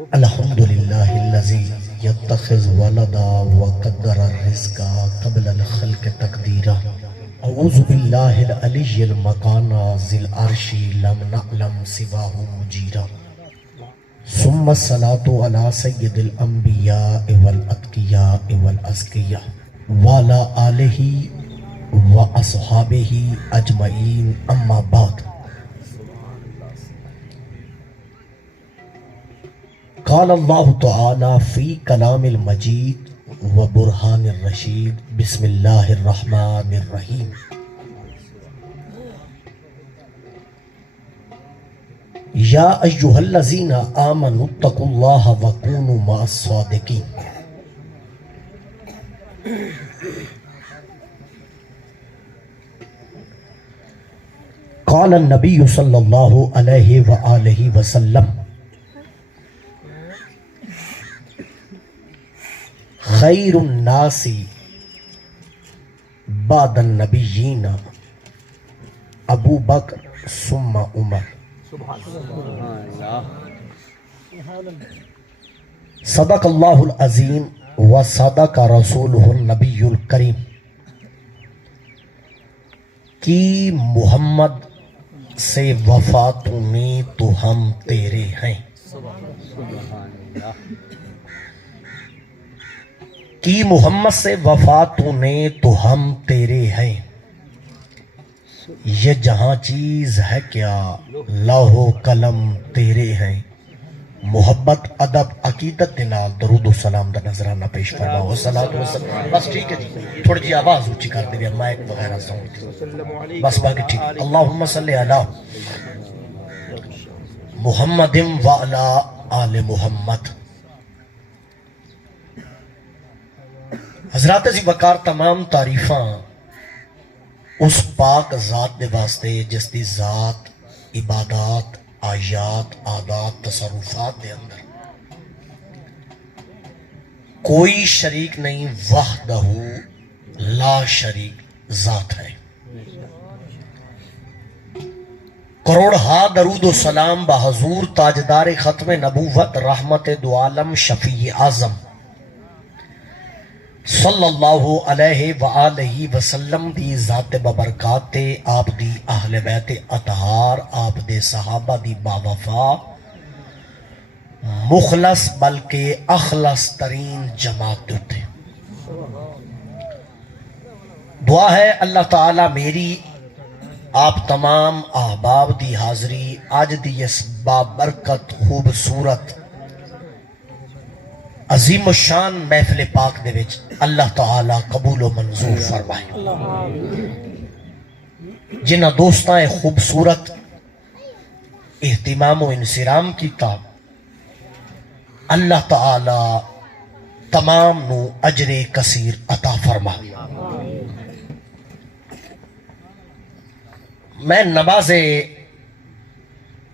الحمدللہ الذی یتخذ ولدا وقدر الرزق قبل الخلق تقدیرا اعوذ باللہ العلی المکان ذی العرش لم نعلم سواہ مجیرا ثم الصلاة علی سید الانبیاء والاتقیاء والازکیاء وعلی آلہ واصحابہ اجمعین اما بعد قال اللہ تعالی فی کلام المجید و برہان الرشید بسم اللہ الرحمن الرحیم یا ایہا الذین آمنوا اتقوا اللہ وکونوا مع الصادقین قال النبی صلی اللہ علیہ وآلہ وسلم خیر الناس بعد النبیین ابو بکر ثم عمر صدق اللہ العظیم و صدق رسولہ النبی الکریم کی محمد سے وفا تمہیں تو ہم تیرے ہیں کی محمد سے وفا تو نے تو ہم تیرے ہیں یہ جہاں چیز ہے کیا لوح و قلم تیرے ہیں محبت ادب عقیدت دلال درود و سلام دا نظرانہ پیش فرماؤ صلاۃ و سلام بس ٹھیک ہے جی تھوڑی جی آواز اونچی کر دے مائک وغیرہ ساؤنڈ بس باقی ٹھیک اللہم صلی علی محمد وعلی آل محمد حضرات عزیز وقار تمام تعریفاں اس پاک ذات دے واسطے جس دی ذات عبادات آیات عادات تصرفات دے اندر کوئی شریک نہیں وحدہ لا شریک ذات ہے کروڑہا درود و سلام بحضور تاجدار ختم نبوت رحمت دو عالم شفیع اعظم صلی اللہ علیہ وآلہ وسلم دی ذات ببرکات تے آپ دی اہل بیت اطہار آپ دے صحابہ دی باوفا مخلص بلکہ اخلص ترین جماعت تھے دعا ہے اللہ تعالی میری آپ تمام احباب دی حاضری آج دی اس بابرکت خوبصورت عظیم الشان محفل پاک دے وچ اللہ تعالیٰ قبول و منظور فرمائے جنہ دوستائیں خوبصورت اہتمام و انصرام کیتا اللہ تعالیٰ تمام نو اجر کثیر عطا فرما میں نماز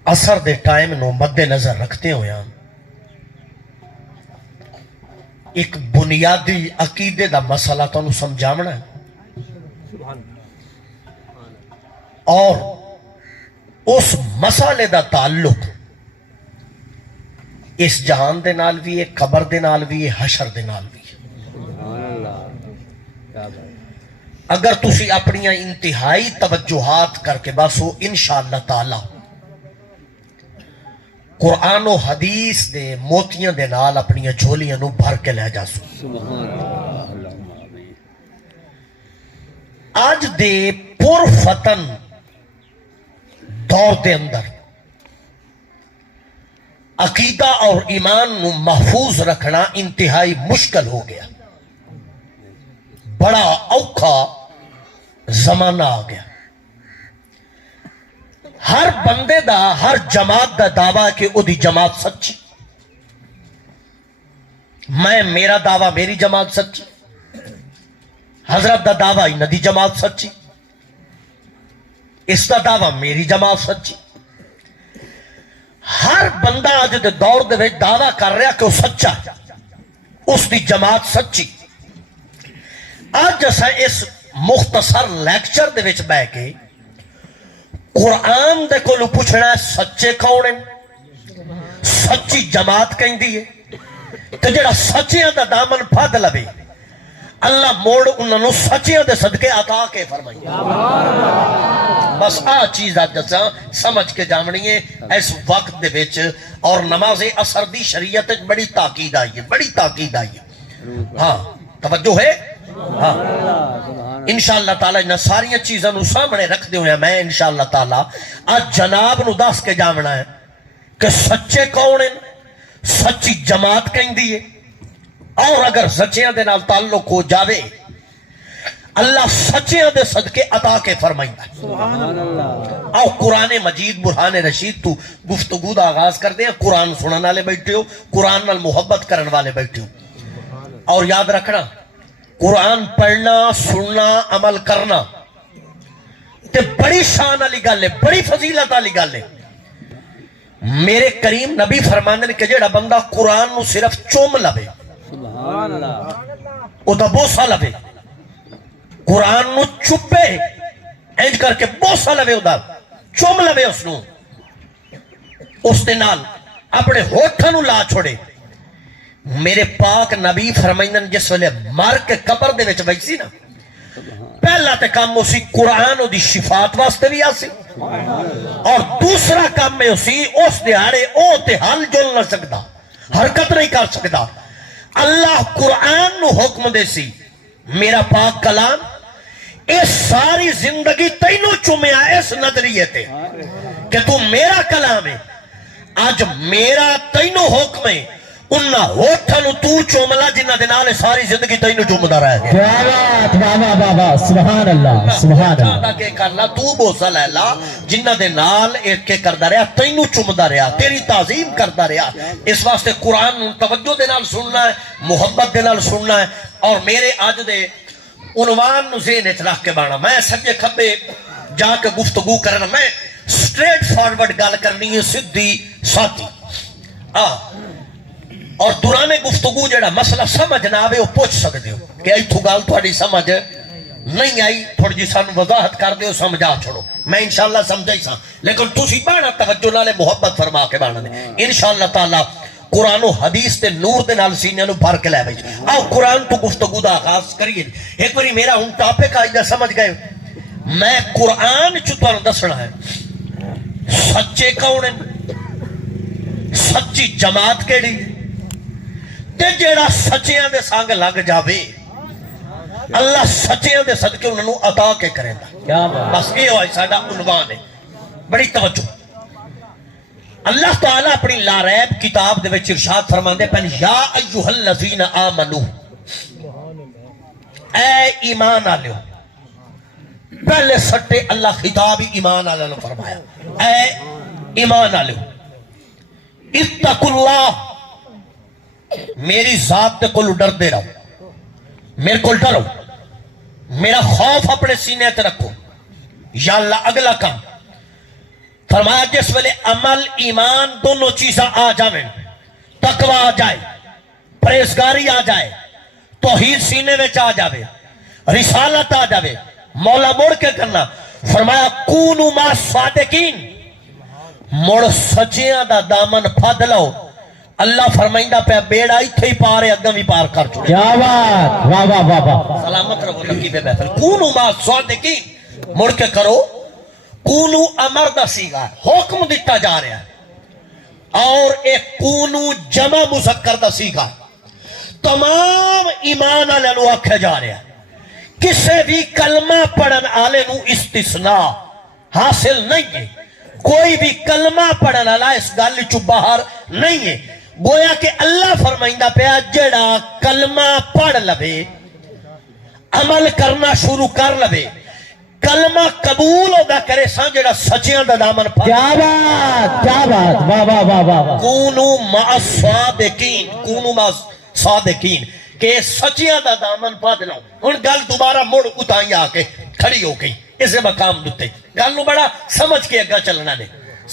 عصر دے ٹائم نو مد نظر رکھتے ہویا ایک بنیادی عقیدے دا مسئلہ تو انہوں سمجھامنا ہے اور اس مسئلے دا تعلق اس جہان دے نال بھی ہے قبر دے نال بھی ہے حشر دے نال بھی ہے اگر تسی اپنی انتہائی توجہات کر کے بس ہو انشاءاللہ تعالی قرآن و حدیث دے موتیاں دے نال اپنی جھولیاں نو بھر کے لے جا سو آج دے پر فتن دور دے اندر عقیدہ اور ایمان نو محفوظ رکھنا انتہائی مشکل ہو گیا بڑا اوکھا زمانہ آ گیا ہر بندے دا ہر جماعت دا دعویٰ کہ او دی جماعت سچی میرا دعویٰ میری جماعت سچی حضرت دا دعویٰ ندی جماعت سچی اس دا دعویٰ میری جماعت سچی ہر بندہ آج دے دور دے وچ دعویٰ کر رہا کہ وہ سچا اس دی جماعت سچی آج جیسا اس مختصر لیکچر دے وچ بے کے قرآن دے کو پوچھنا ہے سچے کون ہیں سچی جماعت کہندی ہے کہ جڑا سچیاں دا دامن پھد لبے اللہ موڑ انہوں نے سچیاں دے صدقے عطا کے فرمائی. بس آ چیز آج جسا سمجھ کے جامنی ہے اس وقت دے بیچ. اور نماز اثر دی شریعت بڑی تاکید آئی ہے, بڑی تاکید آئی ہے. ہاں توجہ ہے. ہاں انشاءاللہ تعالی انہاں ساری چیزاں نو سامنے رکھ دے ہوئے ہیں. میں انشاءاللہ تعالی آج جناب نو دس کے جامنا ہے کہ سچے کون ہیں, سچی جماعت کہیں دیئے. اور اگر سچیاں دے نال تعلق ہو جاوے اللہ سچیاں دے صدقے عطا کے فرمائیں. آؤ قرآن مجید برہان رشید تو گفتگو دا آغاز کر دیں. قرآن سنن والے بیٹھے ہو, قرآن نال محبت کرن والے بیٹھے ہو. اور یاد رکھنا قرآن پڑھنا سننا عمل کرنا تے بڑی شان والی گل ہے, بڑی فضیلت والی گل ہے. میرے کریم نبی فرماندے نے کہ جڑا بندہ قرآن نو صرف چوم لبے او دا بوسا لبے, قرآن نو چپے انج کر کے بوسا لبے, او دا چوم لبے, اس نو اس دے نال اپنے ہوٹھاں نو لا چھوڑے. میرے پاک نبی فرمائندن جس ویلے مر کے قبر دے وچ ویسی نا پہلا تے کام اسی قرآن دی شفاعت واسطے بھی آسی, اور دوسرا کام میں اسی اس دیہاڑے او تے حل جل نہ سکتا, حرکت نہیں کر سکتا. اللہ قرآن نو حکم دے سی میرا پاک کلام اس ساری زندگی تینوں چومیا اس نظریے تے کہ تو میرا کلام ہے. آج میرا تینوں حکم ہے انہا ہوتھنو تو چوملا جنہ دنالے ساری زندگی تینو چومدہ رہے گا. بابا بابا سبحان اللہ سبحان اللہ. کہ کرنا تو بوسا لیلا جنہ دنال ایک کے کردہ رہا تینو چومدہ رہا, تیری تعظیم کردہ رہا. اس واسطے قرآن توجہ دنال سننا ہے, محبت دنال سننا ہے. اور میرے آج دے عنوان نو ذہن اچلاح کے بانا میں سجے کھبے جا کے گفتگو کرنا, میں سٹریٹ فارورڈ گال کرنی ہے, صدی ساتھی. اور دوران گفتگو جڑا مسئلہ سمجھ نہ آوے وہ پوچھ سکتے ہو کہ ای تو گال تھوڑی سمجھ نہیں آئی, تھوڑی جی سان وضاحت کر دے ہو, سمجھا چھوڑو, میں انشاءاللہ سمجھائی سا. لیکن تُسی بانا توجہ نالے محبت فرما کے بانا دے انشاءاللہ تعالی قرآن و حدیث تے نور دے نال سینے نو بھر کے لے بھائی. آؤ قرآن تو گفتگو دا آغاز کریے. ایک باری میرا ہوں ٹاپک آج دا سمجھ گئے, میں قرآن چطور دسنا ہے سچے کون ہیں, سچی جماعت کیڑی تے جیڑا سچیاں دے سانگ لگ جاوے اللہ سچیاں دے صدقے انہوں عطا کے کریں دا. بس یہ ہوئی ساڑھا عنوان ہے, بڑی توجہ. اللہ تعالیٰ اپنی لا ریب کتاب دے وچ ارشاد فرمان دے پہلے یا ایوہ الذین آمنو, اے ایمان آلیو. پہلے سٹے اللہ خطاب ایمان آلیو نے فرمایا, اے ایمان آلیو اتقوا اللہ, میری ذات تے کلو ڈر دے رہو, میرے کل ڈرو, میرا خوف اپنے سینے تے رکھو. یا اللہ اگلا کام فرمایا جس ویلے عمل ایمان دونوں چیزاں آ جائیں, تقوی آ جائے, پریزگاری آ جائے, توحید سینے وچ آ جاوے, رسالت آ جاوے, مولا موڑ کے کرنا. فرمایا کونو ما صادقین, موڑ سچیاں دا دامن پھد لو. اللہ فرمائندہ پہ بیڑا ہی تھے پارے اگم ہی پار کر چکے. کیا بات, واہ واہ واہ واہ, سلامت رہو رقیب بہتر. کونو ما صادقین مڑ کے کرو, کونو امر دا سیگا حکم دیتا جا رہا ہے, اور ایک کونو جمع مذکر دا سیگا تمام ایمان آلے نو آکھے جا رہا ہے. کسے بھی کلمہ پڑھن آلے نو استثناء حاصل نہیں ہے, کوئی بھی کلمہ پڑھن آلہ اس گالی چو باہر نہیں ہے. گویا کہ اللہ فرمائندہ پہ جڑا کلمہ پڑھ لبے عمل کرنا شروع کر لبے کلمہ قبول ہوگا کرے سان جڑا سچیاں دا دامن پھر. کیا بات, کیا بات, واہ واہ واہ واہ. کونو مع صادقین, کونو مع صادقین کہ سچیاں دا دامن پھر لو. ان گل دوبارہ مڑ اتائی آکے کھڑی ہو گئی اسے مقام دتے. گل نو بڑا سمجھ کے اگا چلنا نے,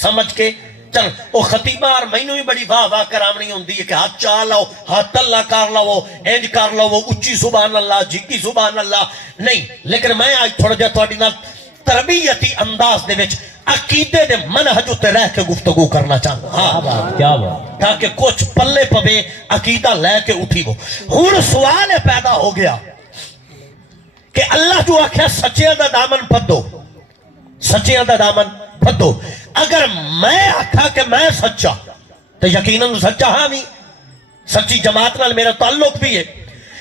سمجھ کے چل. او خطیبہ اور مینوں بھی بڑی واہ واہ کرامنی ہوندی ہے کہ ہاتھ چاہ لاؤ, ہاتھ اللہ کر لاؤ, انج کر لاؤ, اچھی سبحان اللہ, جھکی سبحان اللہ نہیں. لیکن میں آج تھوڑا جا تھوڑی نال تربیتی انداز دے وچ عقیدے دے منہج تے رہ کے گفتگو کرنا چاہتا کیا ہاں بات کیا بات تاکہ کچھ پلے پوے عقیدہ لے کے اٹھی وہ ہن سوال پیدا ہو گیا کہ اللہ جو آکھیا سچیاں دا دامن پھدو سچیاں دا دامن پھدو اگر میں آکھا کہ میں سچا تو یقیناً سچا ہاں بھی سچی جماعت نال میرا تعلق بھی ہے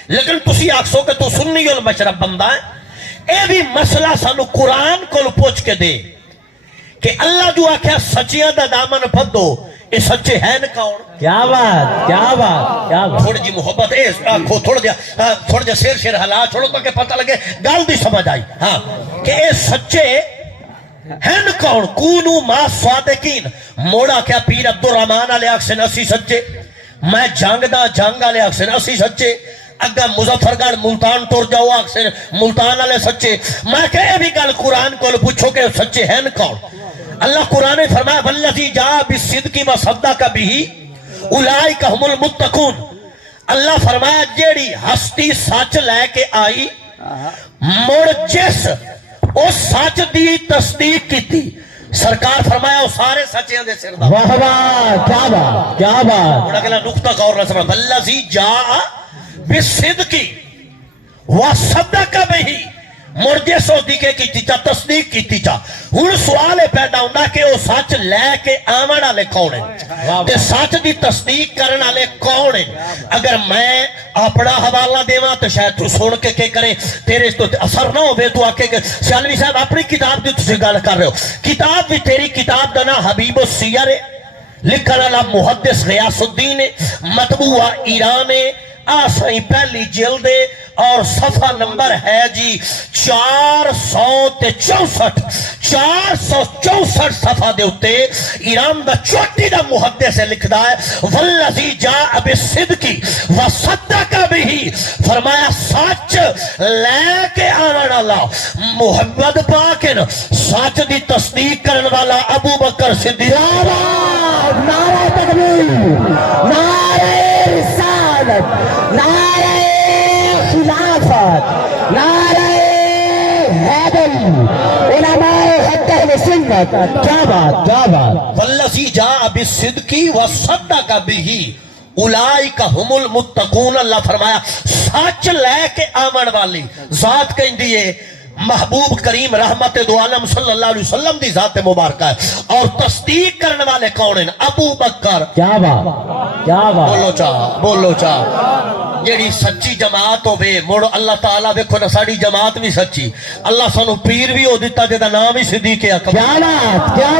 لیکن تسی آکھسو کہ تو سنی المشرب بندہ ہے اے بھی مسئلہ سانو قرآن کو پوچھ کے دے کہ اللہ جو آکھیا سچیاں دا دامن پھدو اے سچے ہیں نا کون کیا بات کیا بات کیا بات تھوڑی جی محبت اے آنکھو تھوڑا جا شیر حلا چھوڑو تاکہ پتہ لگے گال دی سمجھ آئی ہاں کہ اے سچے ہیں کون کونو ما صادقین موڑا کیا پیر عبدالرحمن علیہ اکسن اسی سچے میں جنگ دا جنگ علیہ اکسن اسی سچے اگا مظفرگڑھ ملتان ٹور جاؤ اکسن ملتان علیہ سچے میں کہے بھی گل قرآن کو پوچھو کہ سچے ہیں کون اللہ قرآن نے فرمایا والذی جاء بالصدق وصدق به اولئک هم المتقون اللہ فرمایا جیڑی ہستی سچ لے کے آئی مڑ جس او سچ دی تصدیق کی تھی سرکار فرمایا وہ سارے سچیاں دے سر دا واہ واہ کیا بات کیا بات بڑا گلا نقطہ غور نہ سمجھ والذی جاء بالصدق وصدق به مرجے سو دیکھے کی تیچا تصدیق کی تیچا ہن سوال پیدا ہوندہ کہ وہ سچ لے کے آمن والے کون ہیں تے سچ دی تصدیق کرن والے کون ہیں اگر میں اپنا حوالہ دیواں تو شاید تو سن کے کہ کرے تیرے تو اثر نہ ہوئے تو آکے کہ سیالوی صاحب اپنی کتاب دی تسی گل کر رہے ہو کتاب بھی تیری کتاب دا نا حبیب السیر ہے لکھن والا محدث غیاث الدین ہے مطبوعہ ایران ہے آسائی پہلی جلد اور صفحہ نمبر ہے جی 464 صفحہ دے ہوتے ایران دا چوٹی دا محدث سے لکھ دا ہے والذی جاء بالصدق وصدق به فرمایا سچ لے کے آوان اللہ محمد پاکن سچ دی تصدیق کرن والا ابو بکر صدیق نعرہ تکبیر نعرہ رسالت نعرہ خلافت نعرہ حیدری علماء حق اہل سنت کیا بات کیا بات والذی جاء بالصدق وصدق به اولئک هم المتقون اللہ فرمایا سچ لے کے آمن والی ذات کہیں دیئے محبوب کریم رحمت دو عالم صلی اللہ علیہ وسلم دی ذات مبارکہ ہے اور تصدیق کرنے والے کون ہیں ابو بکر کیا بات کیا بات بولو چاہ جیڑی سچی جماعت ہو بے موڑ اللہ تعالیٰ ویکھو نہ ساڑی جماعت بھی سچی اللہ سانو پیر بھی ہو دیتا جیدہ نام ہی صدیق اکبر کیا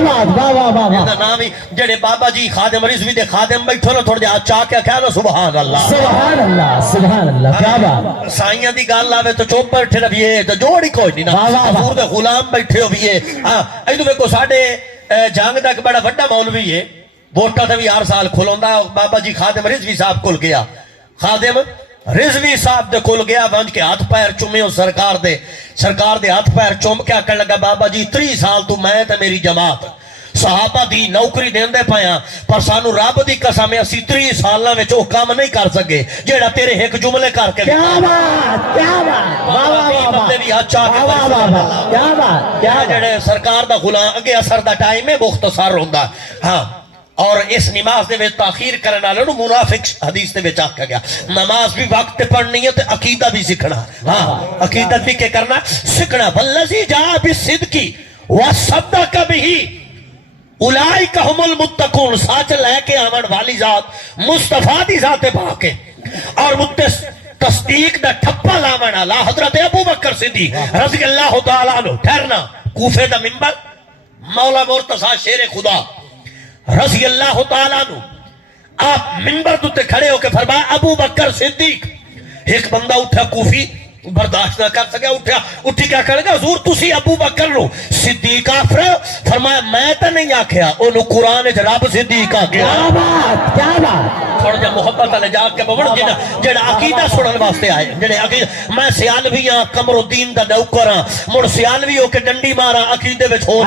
بات واہ واہ واہ جیدہ نام ہی جیڑے بابا جی خادم رضوی دے خادم بیٹھو نا تھوڑ جا چاہ کیا کہا نا سبحان اللہ سبحان اللہ کیا بات سائیاں دی گال لاوے تو چوپ بیٹھے رہیے تو جوڑی کوئی نہیں نا حضور دے غلام بیٹھے ہو بھی ہے ایدو میں کو ساڑے جانگ دا ایک بڑا وڈا مولوی ہے ووٹا تھا بھی ہر سال کھلوندہ بابا جی خادم رضوی صاحب کھل گیا خادم رضوی صاحب دے کھل گیا ونج کے ہاتھ پیر چومے ہو سرکار دے ہاتھ پیر چوم کیا کر لگا بابا جی 3 سال تو میں تے میری جماعت صحابہ دی نوکری دین دے پایا پر سانو رب دی قسم اسی 3 سالاں وچ او کام نہیں کر سکے جیڑا تیرے ایک جملے کر کے کیا بات واہ واہ بندے بھی ہاتھ چاہ کے کیا بات کیا جڑے سرکار دا غلام اگے اثر دا ٹائم ہے مختصر ہوندا ہاں اور اس نماز دے وچ تاخیر کرن والے نو منافق حدیث دے وچ آکھیا گیا نماز بھی وقت تے پڑھنی ہے تے عقیدہ بھی سیکھنا ہاں عقیدت بھی کہ کرنا سیکھنا والذی جاء بالصدق وصدق به اولئک هم المتقون سچ لے کے آون والی ذات مصطفیٰ دی ذات پاک ہے اور تصدیق دا ٹھپا لاون والا حضرت ابو بکر صدیق رضی اللہ تعالیٰ عنہ ٹھہرنا کوفے دا منبر مولا مرتضیٰ شیر خدا رضی اللہ تعالیٰ عنہ آپ منبر دوتے کھڑے ہو کے فرمایا ابو بکر صدیق ایک بندہ اٹھا کوفی برداشت نہ کر سکیا اٹھی کیا کرے گا حضور تسی ابو بکر نو صدیق آفر فرمایا میں تا نہیں آکھیا انہوں قرآن رب صدیق آکھیا کیا بات تھوڑا جا محبت والے جا کے بوڑ جڑا عقیدہ سنن واسطے آئے جڑے عقیدہ میں سیالوی ہاں قمر الدین دا نوکر ہاں مڑ سیالوی ہو کے ڈنڈی مارا عقیدے وچ ہو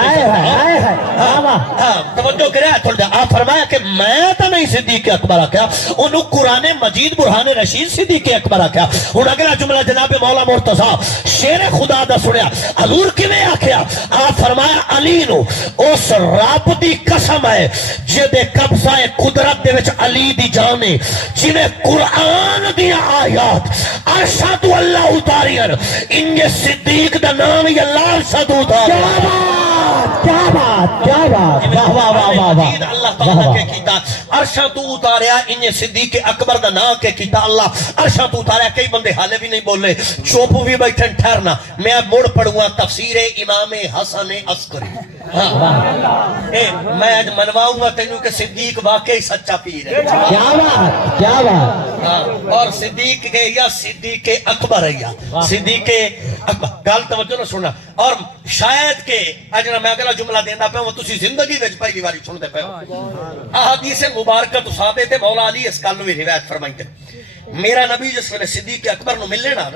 توجہ کرے تھوڑا جا آپ فرمایا کہ میں تو نہیں صدیق اکبر آکھیا انہوں قرآن مجید برہان رشید صدیق اکبر آکھیا ہن اگلا جملہ جناب مولا مرتضی شیر خدا دا سنیا حضور کیویں آکھیا آپ فرمایا علی نو اس رب دی قسم ہے جدے قبضہ قدرت دے وچ علی دی جانے جنہیں قرآن دی آیات ارشد اللہ اتارین انجے صدیق دا نام ہی اللہ ارشد اتارین کیا بات کیا بات واہ واہ واہ واہ واہ اللہ تعالیٰ کے کیتا ارشد اتاریا انجے صدیق اکبر دا نام کے کیتا اللہ ارشد اتاریا کئی بندے حالے بھی نہیں بولے چوپ بھی بیٹھن ٹھہرنا میں اب مڑ پڑھوں تفسیر امام حسن عسکری میں آج منواؤں گا تینوں کہ صدیق واقعی سچا پیر ہے کیا بات کیا بات اور صدیق کے یا صدیق اکبر ہے یا صدیق اکبر گال توجہ نہ سننا اور شاید کہ اجنا میں اگلا جملہ دینا پہ وہ تسی زندگی وچ پہلی باری سنتے پہ احادیث مبارکہ تو ثابت ہے مولا علی اس کال نو روایت فرمائیں میرا نبی جس ویلے صدیق اکبر نو ملنے نا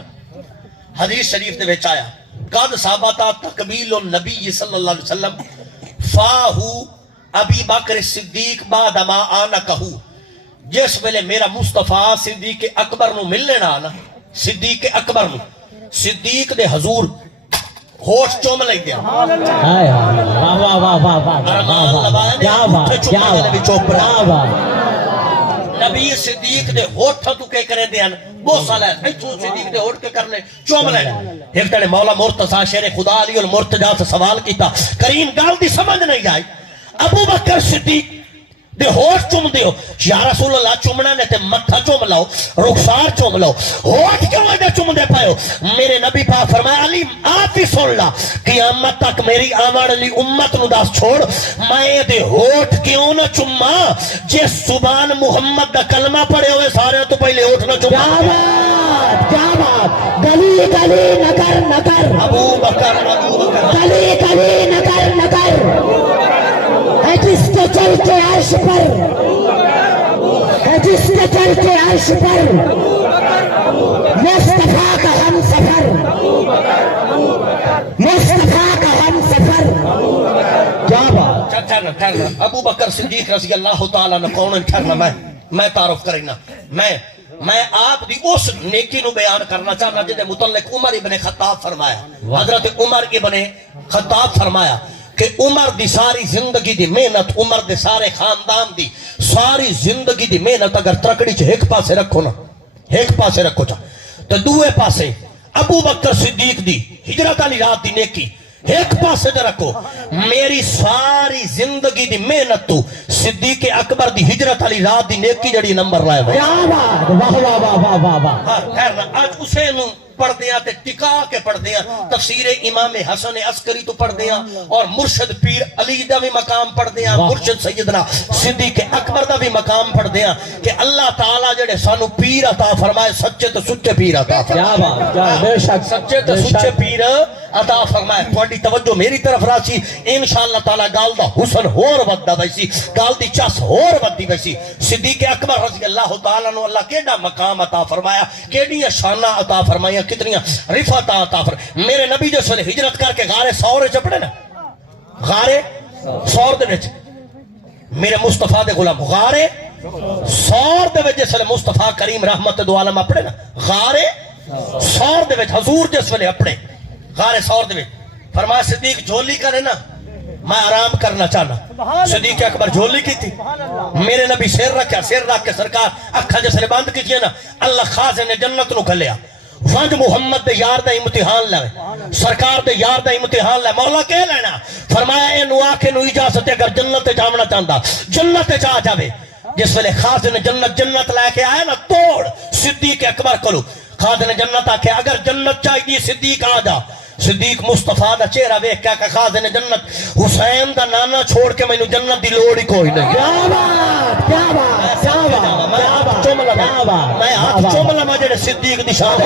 حدیث شریف دے وچ آیا قد ثابت تقبیل النبی صلی اللہ علیہ وسلم فاہو ابی بکر صدیق بعد ما آنا کہو جس ویلے میرا مصطفیٰ صدیق اکبر نو ملنے نا صدیق اکبر نو صدیق دے حضور ہوش چوم لگ گیا واہ واہ واہ واہ واہ کیا بات کیا بات نبی صدیق دے ہوٹھ تو کے کرے دیان بہت سال ہے ایتھوں صدیق دے ہوٹھ کے کرنے چوم لے ایک تڑے مولا مرتضی شیر خدا علی المرتضی سے سوال کیتا کریم گال دی سمجھ نہیں آئی ابو بکر صدیق دے ہوش چوم دیو یا رسول اللہ چومنا نے تے متھا چوم لاؤ رخسار چوم لاؤ ہوش کیوں دے چوم دے پائیو میرے نبی پاک فرمایا علی آپ ہی سن لا قیامت تک میری آمار علی امت نو داس چھوڑ میں دے ہوش کیوں نہ چوما جس سبحان محمد دا کلمہ پڑے ہوئے سارے تو پہلے ہوش نہ چوما کیا بات گلی گلی نکر نکر ابو بکر گلی گلی نکر نکر ہے جس کے چل کے عرش پر ہے جس کے چل کے عرش پر مصطفیٰ کا ہم سفر مصطفیٰ کا ہم سفر کیا بات ٹھہرنا ابو بکر صدیق رضی اللہ تعالیٰ نے کون ٹھہرنا میں تعارف کرنا میں آپ دی اس نیکی نو بیان کرنا چاہنا جدے متعلق عمر ابن خطاب فرمایا حضرت عمر ابن خطاب فرمایا کہ عمر دی ساری زندگی دی محنت عمر دے سارے خاندان دی ساری زندگی دی محنت اگر ترکڑی چھ ایک پاسے رکھو نا ایک پاسے رکھو چا تو دوے پاسے ابو بکر صدیق دی ہجرت علی رات دی نیکی ایک پاسے دے رکھو میری ساری زندگی دی محنت تو صدیق اکبر دی ہجرت علی رات دی نیکی جڑی نمبر لائے ہوئے کیا بات واہ واہ واہ واہ واہ واہ ہاں خیرنا آج اسے نو پڑھ دیا تے ٹکا کے پڑھ دیا تفسیر امام حسن عسکری تو پڑھ دیا اور مرشد پیر علی دا بھی مقام پڑھ دیا مرشد سیدنا صدیق اکبر دا بھی مقام پڑھ دیا کہ اللہ تعالیٰ جڑے سانو پیر عطا فرمائے سچے تو سچے پیر عطا فرمائے کیا بات بے شک سچے تو سچے پیر عطا فرمائے تھوڑی توجہ میری طرف راسی انشاءاللہ تعالیٰ گال دا حسن ہور ودہ بیسی گال دی چاس ہور ودی بیسی صدیق اکبر رضی اللہ تعالیٰ نو اللہ کیڑا مقام عطا فرمایا کیڑی شانہ عطا فرمایا کتنی رفعت عطا فرمایا میرے نبی جو سنے ہجرت کر کے غارے سور چپڑے نا غارے سور دے وچ میرے مصطفیٰ دے غلام غارے سور دے وچ جسے مصطفیٰ کریم رحمت دو عالم اپڑے نا غارے سور دے وچ حضور جس ویلے اپڑے غارے سور دے وچ فرمایا صدیق جھولی کرے نا میں آرام کرنا چاہنا صدیق اکبر جھولی کی تھی میرے نبی سیر رکھا سیر رکھ کے سرکار اکھا جسے بند کی تھی نا اللہ خازن جنت نو کھلیا ونج محمد دے یار دا امتحان لے سرکار دے یار دا امتحان لے مولا کہہ لینا فرمایا اے نو آکے نو اجازت اگر جنت جامنا چاہتا جنت جا جاوے جس ویلے خازن جنت لے کے آئے نا توڑ صدیق اکبر کلو خازن جنت آکے اگر جنت چاہیے صدیق آ جا صدیق مصطفیٰ دا چہرہ ویکھ کیا کہ خازن جنت حسین دا نانا چھوڑ کے میں نو جنت دی لوڑی کوئی نہیں کیا بات کیا بات کیا بات میں ہاتھ چوملا مجھے صدیق دی شان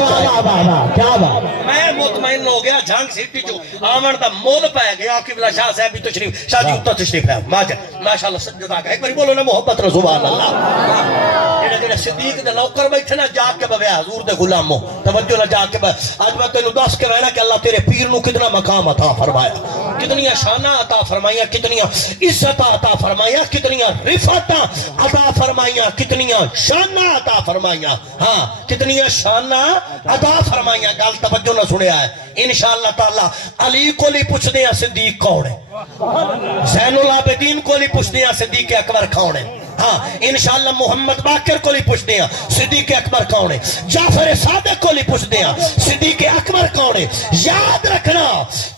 کیا بات میں مطمئن ہو گیا جھانگ سیٹی جو آمن دا مول پائے گیا آقی بلا شاہ صاحب بھی تشریف شاہ جی اتنا تشریف ہے ماشاءاللہ سجدہ کا ایک باری بولو نا محبت رسول اللہ صدیق دے نوکر بیٹھے نا جا کے بویا حضور دے غلاموں توجہ نہ جا کے آج میں تینوں دس کے رہنا کہ اللہ تیرے پیر نو کتنا مقام عطا فرمایا کتنی شانہ عطا فرمائیا کتنی عزت عطا فرمایا کتنی رفعت عطا فرمائیا کتنی شانہ عطا فرمائیا ہاں کتنی شانہ عطا فرمائیا گل توجہ نہ سنیا ہے انشاءاللہ تعالی علی کو لی پوچھ دیا صدیق کون ہے زین العابدین کو لی پوچھ دیا صدیق اکبر کون ہے ہاں انشاءاللہ محمد باقر کو لی پوچھ دیا صدیق اکبر کون ہے جعفر صادق کو لی پوچھ دیا صدیق اکبر کون ہے یاد رکھنا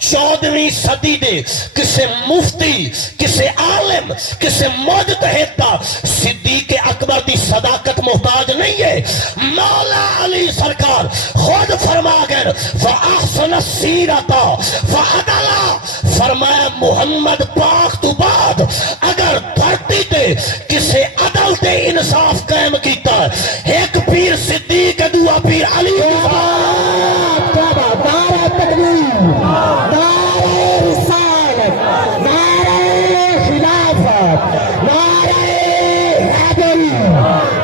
14ویں صدی دے کسے مفتی کسے عالم کسے مجتہد دا صدیق اکبر دی صداقت محتاج نہیں ہے مولا علی سرکار خود فرما گئے فاحسن السیرۃ فعدلا فرمایا محمد پاک تو بعد اگر دھرتی تے کسے عدل تے انصاف قائم کیتا ہے ایک پیر صدیق دعا پیر علی نعرہ تکبیر نعرہ رسالت نعرہ خلافت نعرہ حیدری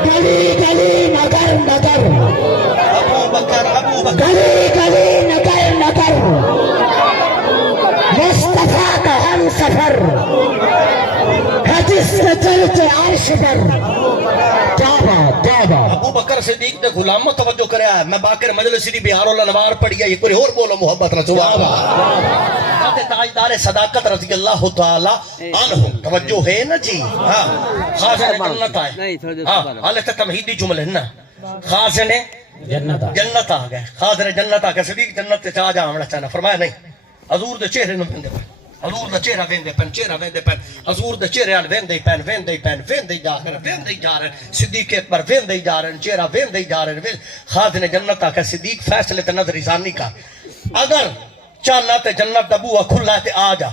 گلی گلی نگر نگر ابو بکر گلی گلی نگر نگر مصطفیٰ کا ہم سفر حدیث سے چلتے عرش پر کیا بات ابو بکر صدیق دے غلاموں توجہ کریا ہے میں باقر مجلسی دی بہار الانوار پڑھیا یہ کوئی اور بولو محبت رسول اللہ تاجدار صداقت رضی اللہ تعالی عنہ توجہ ہے نا جی ہاں خازن جنت آئے ہاں حالت تمہیدی جملے نا خازن جنت آ گئے خازن جنت آ گئے صدیق جنت چاہ جا آمنا چاہنا فرمایا نہیں حضور دے چہرے نو پہندے پہن حضور دا چہرہ ویندے پہن چہرہ ویندے پہن حضور دا چہرے آل ویندے پہن ویندے پہن ویندے جا کر ویندے جا رہے صدیق اکبر ویندے جا رہے چہرہ ویندے جا رہے خازن جنت آکے صدیق فیصلے تے نظر ازانی کا اگر چاہنا تے جنت دا بوہ کھلا تے آ جا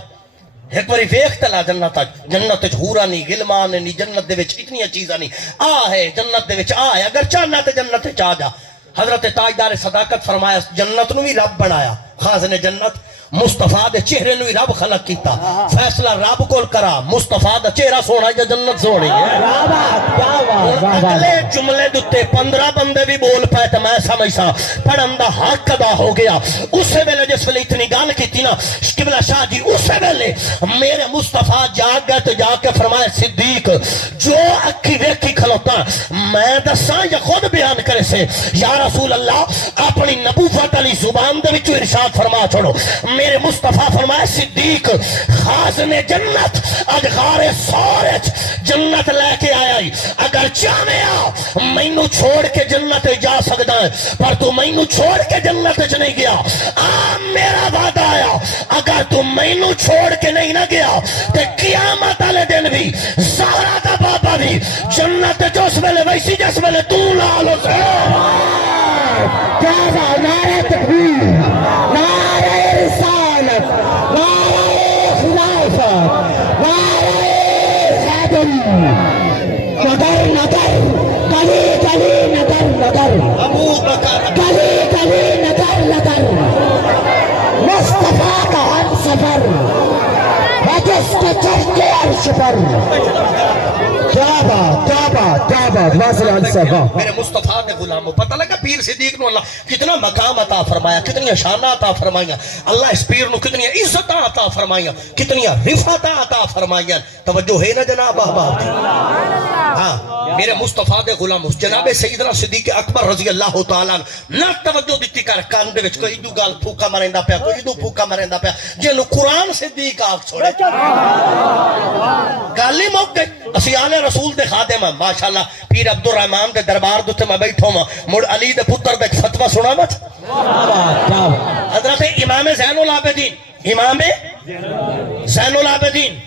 ایک باری ویخ تلا جنت حورا نہیں غلمان نہیں جنت دے وچ اتنی چیزاں نہیں آ ہے جنت دے وچ آ ہے اگر چاہنا تے جنت چاہ جا حضرت تاجدار صداقت فرمایا جنت نو بھی رب بنایا خازن جنت مصطفیٰ دے چہرے نو ہی رب خلق کیتا فیصلہ رب کول کرا مصطفیٰ دا چہرہ سونا یا جنت سونی ہے اگلے جملے دتے 15 بندے بھی بول پائے تو میں سمجھ سا پڑھن دا حق ادا ہو گیا اسے ویلے جس ویلے اتنی گال کی تھی نا قبلہ شاہ جی اسے ویلے میرے مصطفیٰ جاگ گئے تو جا کے فرمائے صدیق جو اکھی ویکھی کھلوتا میں دساں یا خود بیان کرے سے یا رسول اللہ اپنی نبوت علی زبان دے وچوں ارشاد فرما چھوڑو میرے مصطفیٰ فرمایا صدیق خازن جنت اج غار سورج جنت لے کے آیا ہی اگر چاہمیا مینو چھوڑ کے جنت جا سکتا ہے پر تو مینو چھوڑ کے جنت چ نہیں گیا میرا وعدہ آیا اگر تو مینو چھوڑ کے نہیں نہ گیا تو قیامت والے دن بھی زہرا کا بابا بھی جنت جس ویلے ویسی جس ویلے تو لالو سے کیا نعرہ تکبیر نعرہ رسالت نعرہ خلافت نعرہ حیدری نگر نگر گلی گلی نگر نگر ابو بکر گلی گلی نگر نگر مصطفیٰ کا ہم سفر حدیث کے چڑھتے عرش پر کیا بات واصل علی صاحب میرے مصطفیٰ نے غلاموں پتہ لگا پیر صدیق نو اللہ کتنا مقام عطا فرمایا کتنی شانہ عطا فرمایا اللہ اس پیر نو کتنی عزت عطا فرمایا کتنی رفعت عطا فرمایا توجہ ہے نا جناب احباب ہاں میرے مصطفیٰ دے غلاموں جناب سیدنا صدیق اکبر رضی اللہ تعالیٰ نہ توجہ دیتی کر کان دے وچ کوئی دو گال پھوکا مریندا پیا کوئی دو پھوکا مریندا پیا جنوں قرآن صدیق آکھ چھوڑے گل ہی موک گئی اسی آنے رسول دے خادم ہیں ماشاءاللہ پیر عبد الرحمن دے دربار دوتے میں بیٹھوں ماں مڑ علی دے پتر دے فتوہ سنا مت حضرت امام زین العابدین امام زین العابدین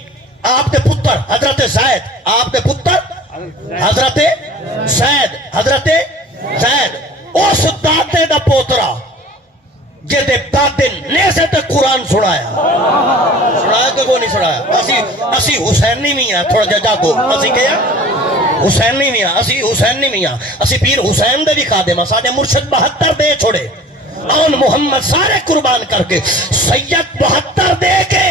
آپ دے پتر حضرت زید آپ دے پتر حضرت زید حضرت زید اس دادے دا پوترا جیدے دادے نیسے تے قرآن سنایا کہ وہ نہیں سنایا اسی حسینی میاں تھوڑا جا جاگو اسی کیا حسینی میاں اسی حسینی میاں اسی پیر حسین دے بھی خادم ہیں ساڑھے مرشد 72 دے چھوڑے آن محمد سارے قربان کر کے سید 72 دے کے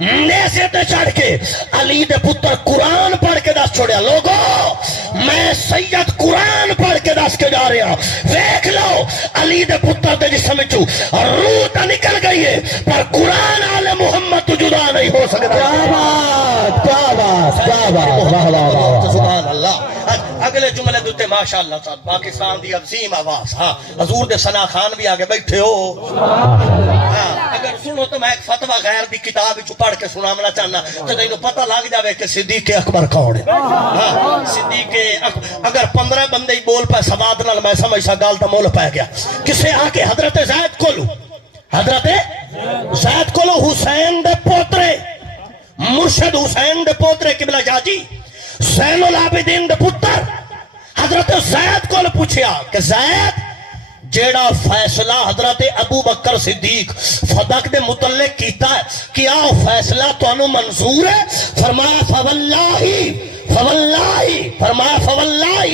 نیزے تے چڑھ کے علی دے پتر قرآن پڑھ کے دس چھوڑیا لوگو میں سید قرآن پڑھ کے دس کے جا رہا ویکھ لو علی دے پتر دے جسم چو روح تا نکل گئی ہے پر قرآن آل محمد تو جدا نہیں ہو سکتا سبحان اللہ اگلے جملے دوتے ماشاءاللہ صاحب پاکستان دی عظیم آواز ہاں حضور دے ثنا خان بھی آگے بیٹھے ہو ہاں اگر سنو تو میں ایک فتوہ غیر دی کتاب چو پڑھ کے سنامنا چاہنا تو دینو پتہ لگ جاوے کہ صدیق اکبر کون ہے ہاں صدیق اگر 15 بندے ہی بول پائے سواد نال میں سمجھ سا گال تا مول پائے گیا کسے آکے حضرت زید کو لو حضرت زید کو لو حسین دے پوترے مرشد حسین دے پوترے قبلہ جاجی زین العابدین دے پتر حضرت زید کو پوچھیا کہ زید جیڑا فیصلہ حضرت ابو بکر صدیق فدق دے متعلق کیتا ہے کیا فیصلہ تو انو منظور ہے فرمایا فرمایا فواللہ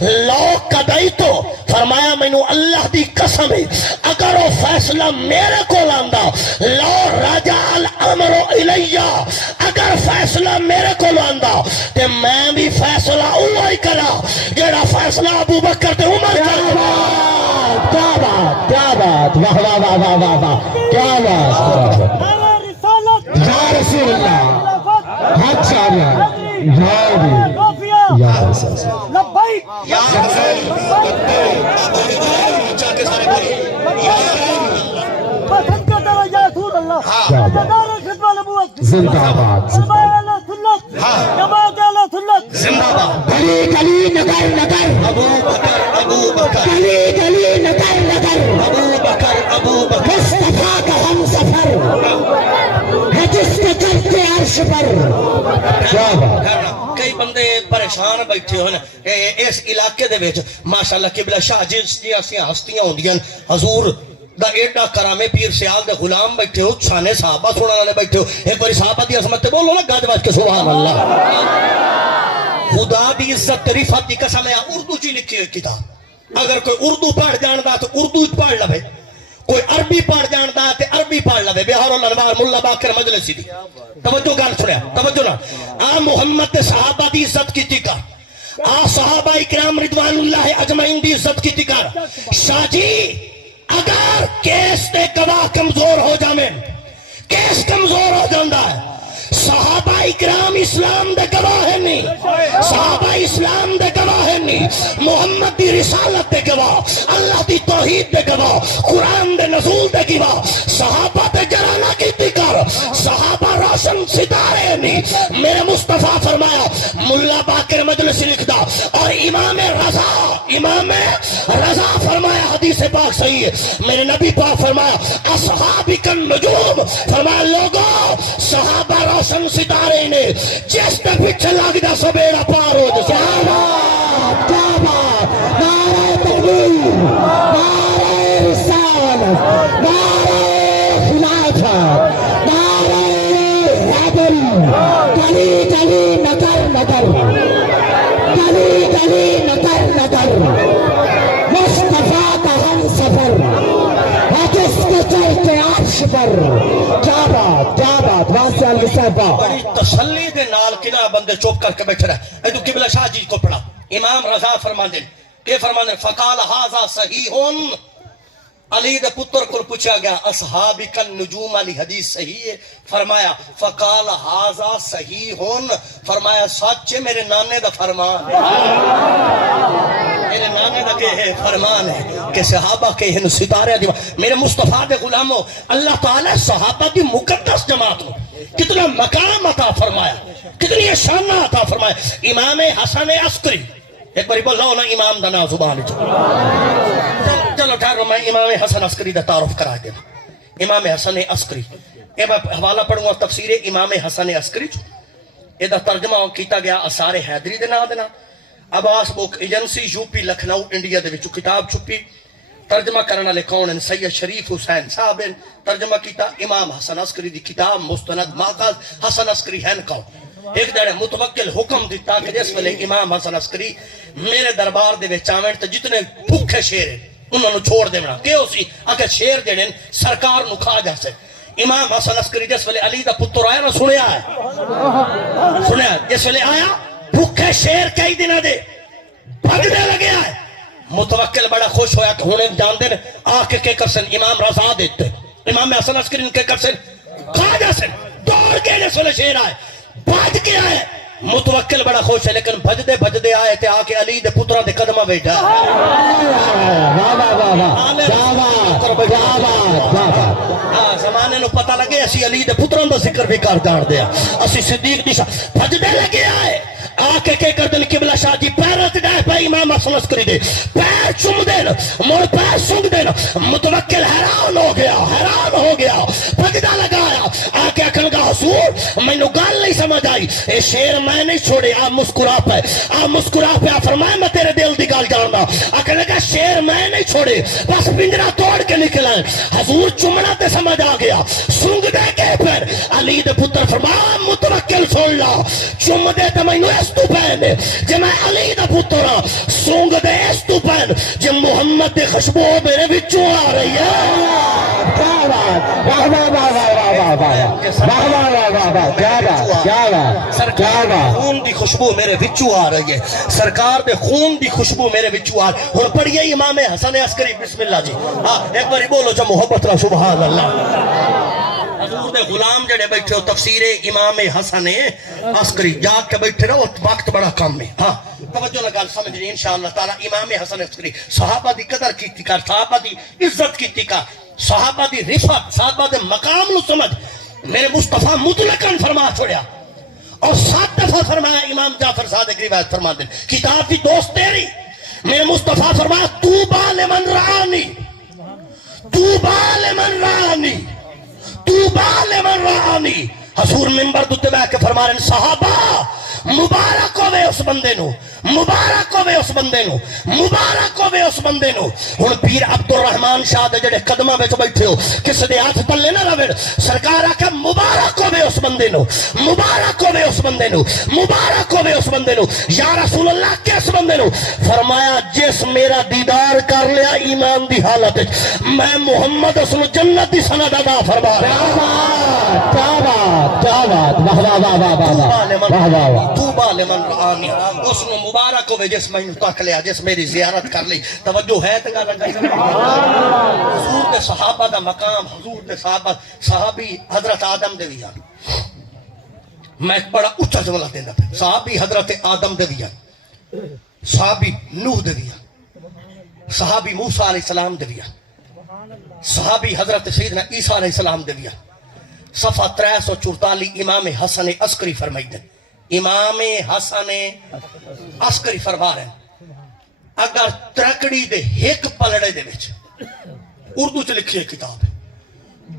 لو قدائی تو فرمایا مینو اللہ دی قسم ہے اگر وہ فیصلہ میرے کو لاندا لو رجع الامر الیہ اگر فیصلہ میرے کو لاندا تے میں بھی فیصلہ اوہی کرا جیڑا فیصلہ ابو بکر تے عمر کرا کیا بات واہ واہ واہ واہ واہ واہ کیا بات یا رسول اللہ حق شاہدہ یا رسول لبیک یا زندہ باد گلی گلی نگر نگر ابو بکر گلی گلی نگر نگر ابو بکر مصطفیٰ کا ہم سفر ہے جس کے چلتے عرش پر کیا بات کئی بندے پریشان بیٹھے ہوئے اس علاقے دے وچ ماشاءاللہ قبلہ شاہ جس ہستیاں ہوندیاں حضور دا ایڈا کرامے پیر سیال دے غلام بیٹھے ہو چھانے صحابہ سنانے والے بیٹھے ہو ایک باری صحابہ دی عظمت تے بولو نا گاج باج کے سبحان اللہ خدا دی عزت رفعت دی قسم ہے اردو چی لکھی ہوئی کتاب اگر کوئی اردو پڑھ جاندا تو اردو پڑھ لے کوئی عربی پڑھ جاندا تے عربی پڑھ لے بہار الانوار ملا باقر مجلسی دی توجہ گل سنیا توجہ نا آ محمد تے صحابہ دی عزت کیتی کر آ صحابہ اکرام رضوان اللہ اجمعین دی عزت کیتی کر شاہ جی اگر کیس تے گواہ کمزور ہو جاویں کیس کمزور ہو جاندا ہے صحابہ اکرام اسلام دے گواہ ہیں نہیں صحابہ اسلام دے گواہ ہیں نہیں محمد دی رسالت دے گواہ اللہ دی توحید دے گواہ قرآن دے نزول دے گواہ صحابہ تے جرانہ کیتی کر صحابہ روشن ستارے ہیں نہیں میرے مصطفیٰ فرمایا ملا باقر مجلسی لکھدا اور امام رضا فرمایا حدیث پاک صحیح ہے میرے نبی پاک فرمایا اصحابک النجوم فرمایا لوگوں صحابہ روشن ستارے نے جس نے پیچھے لگ جا سبیڑا پار ہو جا کیا بات نعرہ تکبیر نعرہ رسالت نعرہ خلافت نعرہ حیدر گلی گلی نگر نگر گلی گلی نگر نگر مصطفیٰ کا ہم سفر ہے جس کے چلتے عرش پر کیا بات واسطہ صاحبہ بڑی تسلی دے نال کنا بندے چوپ کر کے بیٹھے رہے ایدو قبلہ شاہ جی کو پڑھا امام رضا فرماندے کہ فرماندے فقال ھذا صحیح علی دے پتر کو پوچھا گیا اصحابک النجوم علی حدیث صحیح ہے فرمایا فقال ھذا صحیح فرمایا سچ میرے نانے دا فرمان ہے میرے نانے دا کہ فرمان ہے کہ صحابہ کے ہن ستارے دی میرے مصطفیٰ دے غلاموں اللہ تعالی صحابہ دی مقدس جماعت کو کتنا مقام عطا فرمایا کتنی شان عطا فرمایا امام حسن عسکری ایک باری بول رہا ہوں نا امام دا نا زبان چلو ٹھہرو میں امام حسن عسکری دا تعارف کرا دینا امام حسن عسکری یہ میں حوالہ پڑھوں گا تفسیر امام حسن عسکری یہ دا ترجمہ کیتا گیا آثار حیدری دے نا دینا عباس بک ایجنسی یوپی لکھنؤ انڈیا دے وچوں کتاب چھپی ترجمہ کرنا لے کون ہیں سید شریف حسین صاحب ترجمہ کیتا امام حسن عسکری دی کتاب مستند ماخذ حسن عسکری ہیں کون ایک دڑے متوکل حکم دیتا کہ جس ویلے امام حسن عسکری میرے دربار دے وچ آویں تے جتنے بھوکے شیر ہیں انہوں نے چھوڑ دینا کہ اسی اگر شیر جڑے سرکار نو کھا جاسے امام حسن عسکری جس ویلے علی دا پتر آیا نا سنیا ہے سنیا جس ویلے آیا بھوکے شیر کئی دنوں دے بھگنے لگے آئے متوکل بڑا خوش ہویا کہ ہونے جان دے آ کے کرسن امام رضا دیتے امام حسن عسکری ان کے کرسن کھا جا سن دوڑ کے جس ویلے شیر آئے بھج کے آئے متوکل بڑا خوش ہے لیکن بھج دے آئے تھے آکے علی دے پترہ دے قدمہ بیٹھا زمانے نو پتہ لگے اسی علی دے پترہ دا ذکر بھی کر دار دیا اسی صدیق دیشا بھج دے لگے آئے آکے کے کر دن قبلہ شاہ جی پیرت ڈائے پہ امام حسن عسکری دے پیر چم دین مڑ پیر سنگ دین متوکل حیران ہو گیا بھجدہ لگایا آکے اکھن گا حضور میں نو گال نہیں سمجھ آئی اے شیر میں نہیں چھوڑے آپ مسکرا پہ آپ فرمائے میں تیرے دل دی گال جاننا اکھن لگا شیر میں نہیں چھوڑے بس پنجرہ توڑ کے نکلائیں حضور چمنا تے سمجھ آ گیا سنگ دے کے پھر علی دے پتر فرمایا متوکل سن لا چم دے تے میں نو استو پہن جے میں علی دا پتر سنگ دے استو پہن جے محمد دے خوشبو میرے وچوں آ رہی ہے سرکار خون دی خوشبو میرے وچوں آ رہی ہے سرکار دے خون دی خوشبو میرے وچوں آ رہی ہے اور پڑھئے امام حسن عسکری بسم اللہ جی ایک باری بولو جا محبت را سبحان اللہ حضور دے غلام جڑے بیٹھے ہو تفسیر امام حسن عسکری جاگ کے بیٹھے رہو وقت بڑا کم ہے ہاں توجہ لگا سمجھ رہی انشاءاللہ تعالی امام حسن عسکری صحابہ دی قدر کیتی کر صحابہ دی عزت کیتی کر صحابہ دی رفت صحابہ دے مقام نو سمجھ میرے مصطفیٰ مطلقاً فرما چھوڑیا اور 7 دفعہ فرمایا امام جعفر صادق روایت فرما دیں کتاب کی دوست تیری میرے مصطفیٰ فرمایا توبہ لمن رآنی توبہ لمن رآنی توبہ لمن رآنی حضور منبر دوتے بیٹھ کے فرما رہے ہیں صحابہ مبارک ہوئے اس بندے نو مبارک ہوئے اس بندے نو مبارک ہوئے اس بندے نو ہن پیر عبدالرحمن شاہ دے جڑے قدمہ وچ بیٹھے ہو کس دے ہاتھ تلے نہ رہے سرکار آکھا مبارک ہوئے اس بندے نو مبارک ہوئے اس بندے نو مبارک ہوئے اس بندے نو یا رسول اللہ کس بندے نو فرمایا جس میرا دیدار کر لیا ایمان دی حالت میں محمد اس نو جنت دی سند ادا فرما توبہ لمن رآنی اس نو مبارک ہوئے جس میں تک لیا جس میری زیارت کر لی توجہ ہے تگا رکھا حضور دے صحابہ دا مقام حضور دے صحابی حضرت آدم دے ویان میں ایک بڑا اچھا جملہ دینا پہ صحابی حضرت آدم دے ویان صحابی نوح دے ویان صحابی موسیٰ علیہ السلام دے ویان صحابی حضرت سیدنا عیسیٰ علیہ السلام دے ویان صفحہ 344 امام حسن عسکری فرمائی دیں امام حسن عسکری فرما رہے ہیں اگر ترکڑی دے ایک پلڑے دے وچ اردو چ لکھی ہے کتاب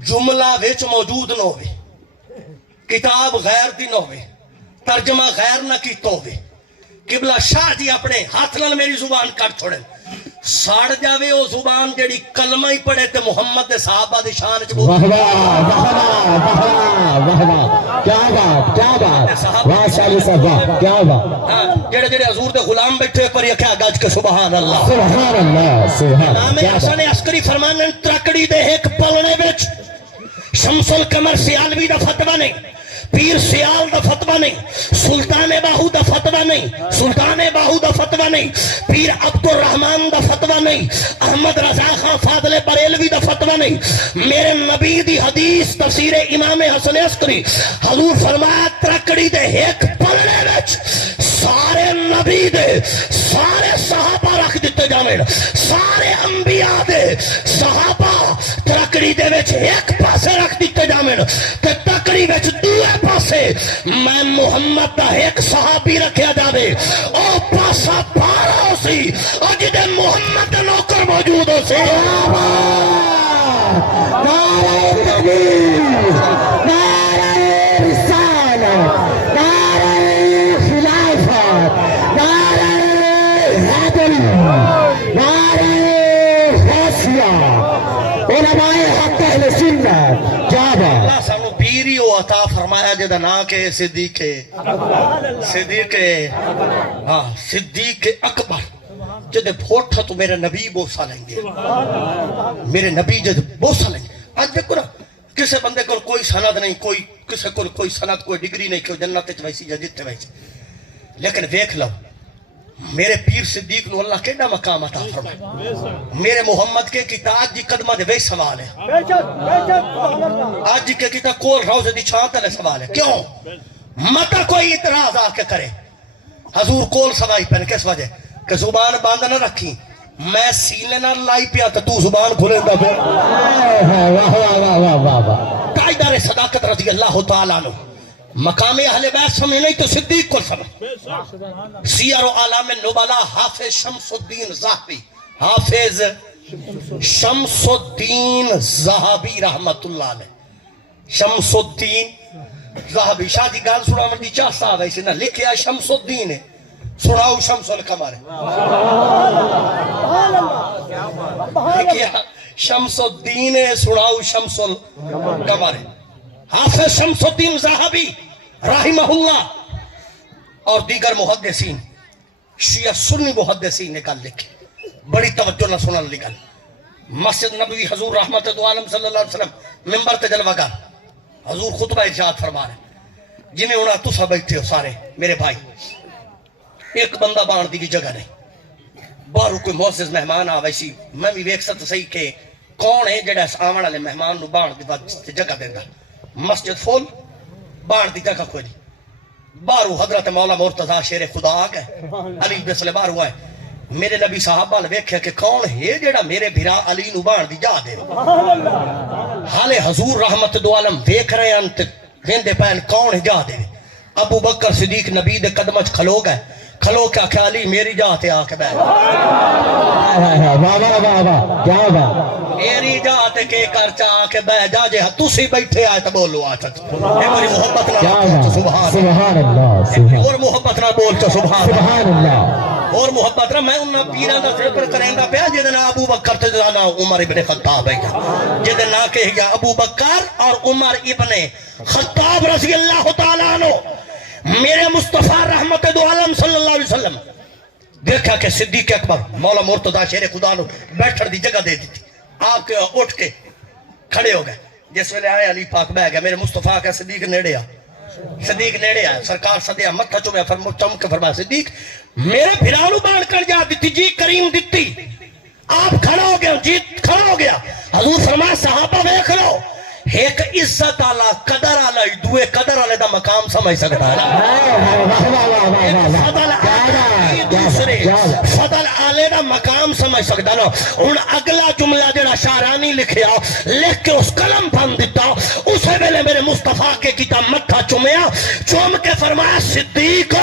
جملہ وچ موجود نہ ہوئے کتاب غیر دی نہ ہوئے ترجمہ غیر نہ کیتا ہوئے قبلہ شاہ جی اپنے ہاتھ نال میری زبان کٹ چھوڑے ساڑ جاوے او زبان جیڑی کلمہ ہی پڑھے تے محمد دے صحابہ دی شان وچ بول کیا بات ماشاءاللہ صاحب کیا بات جڑے جڑے حضور دے غلام بیٹھے پر یہ کیا گاج کے سبحان اللہ سبحان اللہ سبحان امام حسن عسکری فرمانے ترکڑی دے ایک پلنے وچ شمس القمر سیالوی دا فتوہ نہیں پیر سیال دا فتوہ نہیں سلطان باہو دا فتوہ نہیں سلطان باہو دا فتوہ نہیں پیر عبدالرحمن دا فتوہ نہیں احمد رضا خان فاضل بریلوی دا فتوہ نہیں میرے نبی دی حدیث تفسیر امام حسن عسکری حضور فرمایا ترکڑی دے ایک پلنے وچ سارے نبی دے سارے صحابہ رکھ دیتے جانے سارے انبیاء دے صحابہ ترکڑی دے وچ ایک پاسے رکھ دیتے جانے تے تکڑی وچ دوے پاسے میں محمد دا ایک صحابی رکھیا جاوے او پاسا پارا ہو سی او جدے محمد دا نوکر موجود ہو سی نعرہ تکبیر نعرہ رسالت نعرہ خلافت نعرہ حیدری نعرہ غوثیہ علماء حق اہل سنت جابا اللہ سانو پیری و عطا فرمایا جدہ نا کے صدیق اکبر جدہ بھوٹھا تو میرے نبی بوسا لیں گے میرے نبی جدہ بوسا لیں گے آج دیکھو نا کہ کسی بندے کو کوئی سند نہیں، کوئی کسی کو کوئی سند، کوئی ڈگری نہیں کہ وہ جنت وچ ویسی یا جتھے ویسی، لیکن ویکھ لو میرے پیر صدیق نو اللہ کیڑا مقام عطا فرمایا، میرے محمد کے کتاب جی قدمہ دے وہی سوال ہے، آج کے کتاب کول روزے دی چھاں تے سوال ہے، کیوں متا کوئی اعتراض آ کے کرے، حضور کول سوائی پہنے کس وجہ کہ زبان باندھ نہ رکھی، میں سینے نہ لائی پیا تو زبان کھلے دا پھر تاجدار صداقت رضی اللہ تعالیٰ عنہ مقام اہل بیت سمجھ نہیں تو صدیق کو سمجھ، سیر و اعلام نبلا حافظ شمس الدین زاہبی، حافظ شمس الدین زاہبی رحمت اللہ علیہ، شمس الدین زاہبی شاہ دی گال سنا مردی چاہ صاحب ایسے نہ لکھیا شمس الدین ہے، سناؤ شمس القمر ہے، لکھیا شمس الدین ہے، سناؤ شمس القمر ہے، حافظ شمس الدین زاہبی رحمہ اللہ اور دیگر محدثین شیعہ سنی محدثین نے کل لکھے، بڑی توجہ نہ سنن لکھن، مسجد نبوی حضور رحمت دو عالم صلی اللہ علیہ وسلم ممبر تے جلوہ گار حضور خطبہ ارشاد فرما رہے جنہیں انہاں تسا بیٹھے ہو سارے میرے بھائی، ایک بندہ بان دی جگہ نہیں، باہروں کوئی معزز مہمان آ ویسی میں بھی ویکھ سکتا صحیح کہ کون ہے جڑا اس آون والے مہمان نو بان دی جگہ دیندا، مسجد فول بان دی جگہ کوئی نہیں، باہروں حضرت مولا مرتضی شیر خدا آ گئے، علی بسلے باہروں آئے، میرے نبی صحابہ نے ویکھیا کہ کون ہے جڑا میرے بھرا علی نو بان دی جا دے، حالے حضور رحمت دو عالم ویکھ رہے ہیں تے ویندے پین کون ہے جا دے، ابو بکر صدیق نبی دے قدم وچ کھلو گئے، کھلو کے آکھیا علی میری جا تے آ کے بیٹھ، کیا بات میری جا تے کے کر چا آ کے بیٹھ جا، جے تسی بیٹھے آئے تو بولو آ چا اے میری محبت نہ بول سبحان اللہ، اور محبت نہ بول چا سبحان اللہ، اور محبت نہ میں انہاں پیراں دا ذکر کریندا پیا جے نا ابو بکر تے نا عمر ابن خطاب ہے جے نا کہ یا ابو بکر اور عمر ابن خطاب رضی اللہ تعالیٰ عنہ، میرے مصطفیٰ رحمت دو عالم صلی اللہ علیہ وسلم دیکھا کہ صدیق اکبر مولا مرتضی شیر خدا نو بیٹھر دی جگہ دے دی تھی، آپ کے اٹھ کے کھڑے ہو گئے، جس ویلے آئے علی پاک بہ گئے، میرے مصطفیٰ کا صدیق نیڑے آ، صدیق نیڑے آئے، سرکار صدیق متھا چومیا چم کے فرمایا صدیق میرے بھرانو بان کر جا دیتی جی کریم دیتی، آپ کھڑا ہو گیا، جی کھڑا ہو گیا، حضور فرمایا صحابہ دیکھ لو ایک عزت آلہ قدر آلہ دوے قدر آلہ دا مقام سمجھ سکتا ہے فضل آلہ دوسرے فضل آلہ دا مقام سمجھ سکتا ہے، ان اگلا جملہ جڑا شارانی لکھیا لکھ کے اس قلم پھن دیتا، اسے ویلے میرے مصطفیٰ کے کتاب متھا چومیا، چوم کے فرمایا صدیق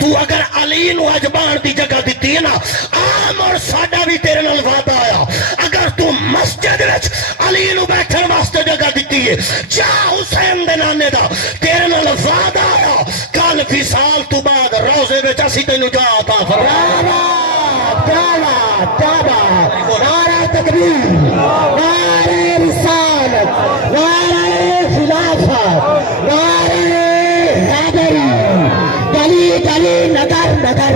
تو اگر علی نو اجبان دی جگہ دیتی ہے نا عام اور ساڈا بھی تیرے نال وعدہ آیا، اگر تو مسجد وچ علی نو بیٹھن واسطے جگہ دیتی ہے جا حسین دے نانے دا تیرے نال وعدہ آیا کل فی سال تو بعد روزے وچ اسی تینوں جا عطا فرمایا، نعرہ تکبیر، نعرہ رسالت، نعرہ خلافت، نعرہ حیدری، گلی گلی نگر نگر،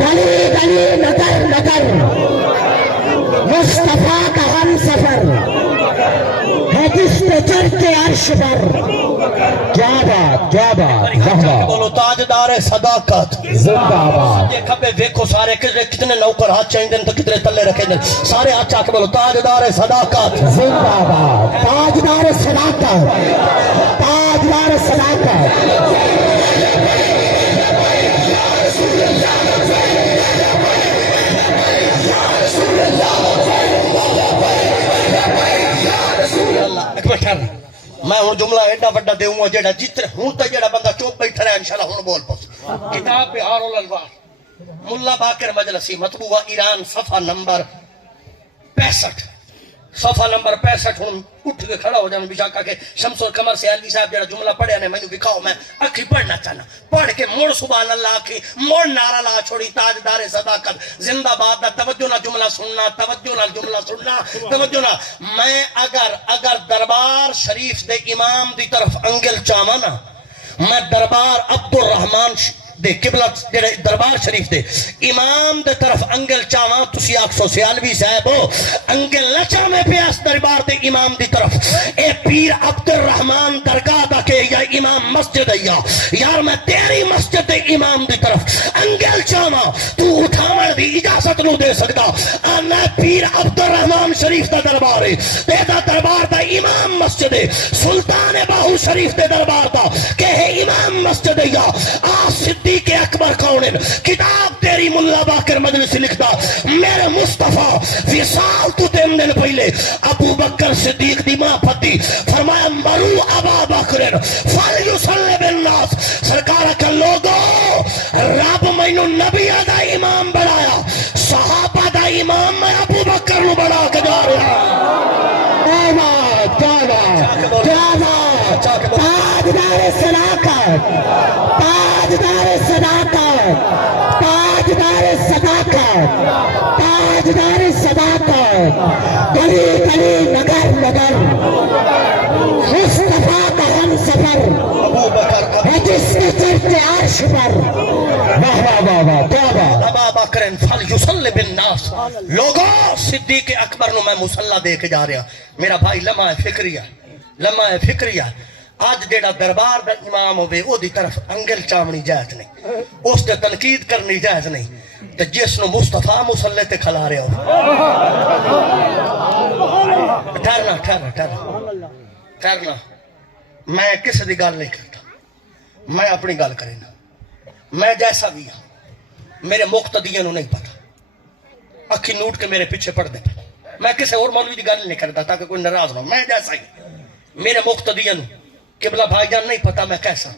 گلی گلی نگر نگر، مصطفیٰ کا ہم سفر ہے جس پہ چڑھتے عرش پر، کیا بات کیا بات، بولو تاجدار صداقت زندہ باد، یہ کھبے ویکھو سارے کتنے نوکر ہاتھ چاہیں دن تو کتنے تلے رکھے دن، سارے ہاتھ چاہ کے بولو تاجدار صداقت زندہ باد، تاجدار صداقت، تاجدار صداقت، میں ہوں جملہ ایڈا وڈا دیوں گا جیڑا جتنے ہوں تا جیڑا بندہ چوپ بیٹھا رہا انشاءاللہ ہوں بول پوس کتاب بہار الانوار ملا باقر مجلسی مطبوعہ ایران صفحہ نمبر 65 صفحہ نمبر 65 ہوں اٹھ کے کھڑا ہو جانا بشاکہ کہ شمس القمر سے علی صاحب جڑا جملہ پڑھے نے میں نے دکھاؤ میں اکھی پڑھنا چاہنا پڑھ کے موڑ سبحان اللہ اکھی موڑ نعرہ لا چھوڑی تاجدار صداقت زندہ باد دا توجہ نہ جملہ سننا توجہ نہ جملہ سننا توجہ نہ میں اگر دربار شریف دے امام دی طرف انگل چاہوانا میں دربار عبد الرحمن دے قبلہ جڑے دربار شریف دے امام دے طرف انگل چاواں تسی آکسو سیالوی صاحب ہو انگل نہ چاویں پیاس دربار دے امام دی طرف اے پیر عبد الرحمن درگاہ دا کہ یا امام مسجد ہے یار میں تیری مسجد دے امام دی طرف انگل چاواں تو اٹھاوڑ دی اجازت نو دے سکتا آنا پیر عبد الرحمن شریف دا دربار ہے دیتا دربار دا امام مسجد ہے سلطان باہو شریف دے دربار دا کہ ہے امام مسجد ہے یا صدیق اکبر کونن کتاب تیری ملا باکر مجلسی لکھتا میرے مصطفیٰ وصال تو تین دن پہلے ابو بکر صدیق دی ماں پتی فرمایا مرو ابا بکرن فلیسلی بالناس سرکارہ کا لوگو رب مینو نبی دا امام بڑھایا صحابہ دا امام میں ابو بکر نو بڑھا کے جا رہا تاجدار صداقت تاجدار صداقت تاجدار صداقت تاجدار صداقت گلی گلی نگر نگر مصطفیٰ کا ہم سفر ہے جس کے چرچے عرش پر واہ واہ واہ واہ کیا بات ابا بکر فلیسلی بالناس لوگوں صدیق اکبر نو میں مصلی دے کے جا رہا میرا بھائی لمحہ فکریہ آج جیڑا دربار دا امام ہوئے او دی طرف انگل چامنی جائز نہیں اس دے تنقید کرنی جائز نہیں تے جس نو مصطفیٰ مصلی تے کھلا رہا ہو ٹھہرنا میں کس دی گل نہیں کرتا میں اپنی گل کرنا میں جیسا بھی ہوں میرے مقتدیوں نو نہیں پتا اکھی نوٹ کے میرے پیچھے پڑھ دے میں کسی اور مولوی دی گل نہیں کرتا تاکہ کوئی ناراض نہ ہو میں جیسا ہی میرے مقتدیوں نو قبلہ بھائی جان نہیں پتا میں کیسا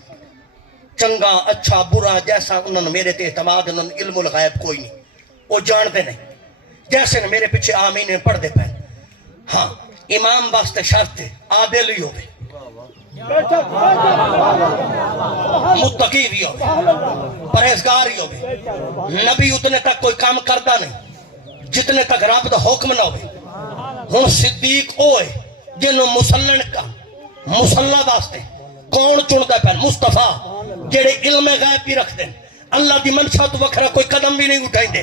چنگا اچھا برا جیسا انہوں نے میرے تے اعتماد انہوں نے علم الغیب کوئی نہیں وہ جانتے نہیں جیسے میرے پیچھے آمین پڑھ دے پہ ہاں امام واسطے شرط ہے عادل ہی ہوئے متقی بھی ہوئے پرہیزگار ہی ہوئے نبی اتنے تک کوئی کام کرتا نہیں جتنے تک رب دا حکم نہ ہوئے ہوں صدیق ہوئے جنہوں مسلن کا مسلح واسطے کون چنتا پہ مصطفیٰ جڑے علم غیب بھی رکھ دیں اللہ دی منشا تو وکھرا کوئی قدم بھی نہیں اٹھائیں دے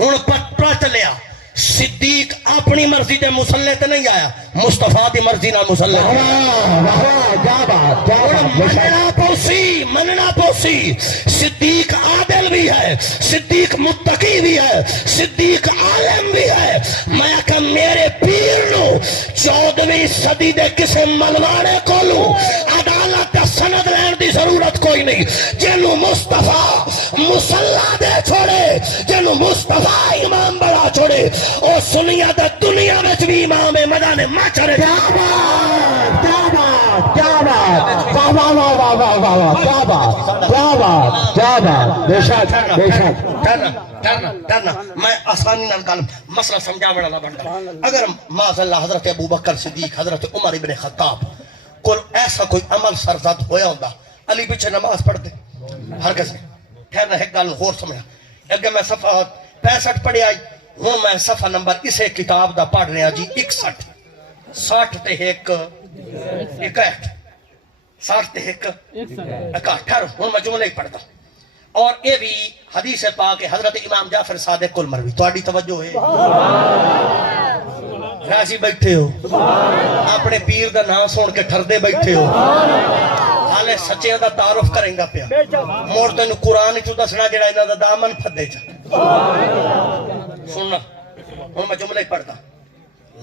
ہوں پتہ چلیا صدیق اپنی مرضی دے مسلح تے نہیں آیا مصطفیٰ دی مرضی نہ مسلح مننا پوسی صدیق عادل بھی ہے صدیق متقی بھی ہے صدیق عالم بھی ہے میں کہ میرے پیر نو 14ویں صدی دے کسے ملوانے کو لوں عدالت سند لین دی ضرورت کوئی نہیں جنو مصطفیٰ مسلح دے چھوڑے جنو مصطفیٰ امام بڑا چھوڑے او سنیا دا دنیا میں بھی امام مدانے ماچھرے کیا بات کیا بات کیا بات واہ واہ واہ واہ واہ واہ کیا بات کیا بات کیا بات بے شک بے شک ٹھہرنا میں آسانی نال گل مسئلہ سمجھا والا بنتا اگر معاذ اللہ حضرت ابو بکر صدیق حضرت عمر ابن خطاب کو ایسا کوئی عمل سرزد ہویا ہوتا علی پیچھے نماز پڑھ دے ہرگز نہیں ٹھہرنا ایک گل اور سمجھا اگر میں صفحہ 65 پڑھی آئی ہوں میں صفحہ نمبر اسے کتاب دا پڑھ رہا جی 61 60 تے ایک 61 60 تے ایک 61 ہوں میں جملے ہی پڑھتا اور یہ بھی حدیث پاک حضرت امام جعفر صادق کل مروی تھوڑی توجہ ہے راضی بیٹھے ہو اپنے پیر دا نام سن کے ٹھردے بیٹھے ہو حالے سچے دا تعارف کریں گا پیا موڑ تینو قرآن چو دسنا جڑا انہاں دا دامن پھدے چا سننا ہوں میں جملے پڑھتا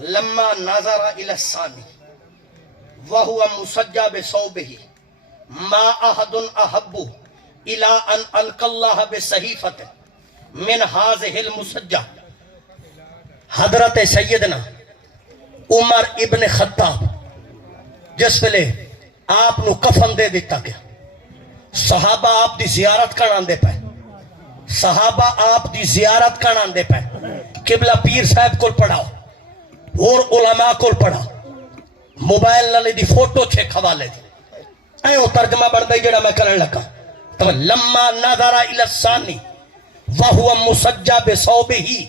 لما نظر الى الثانی وهو مسجى بثوبه ما احد احب الى ان القى الله بصحيفه من هذه المسجى حضرت سیدنا عمر ابن خطاب جس ویلے آپ نو کفن دے دیتا گیا صحابہ آپ دی زیارت کران دے پہ صحابہ آپ دی زیارت کران دے پہ قبلہ پیر صاحب کل پڑھاؤ اور علماء کل پڑھاؤ موبائل نالے دی فوٹو چھے حوالے دی اے وہ ترجمہ بڑھ دے جڑا میں کرنے لگا تو لما نظر الى الثانی وہو مسجى بثوبه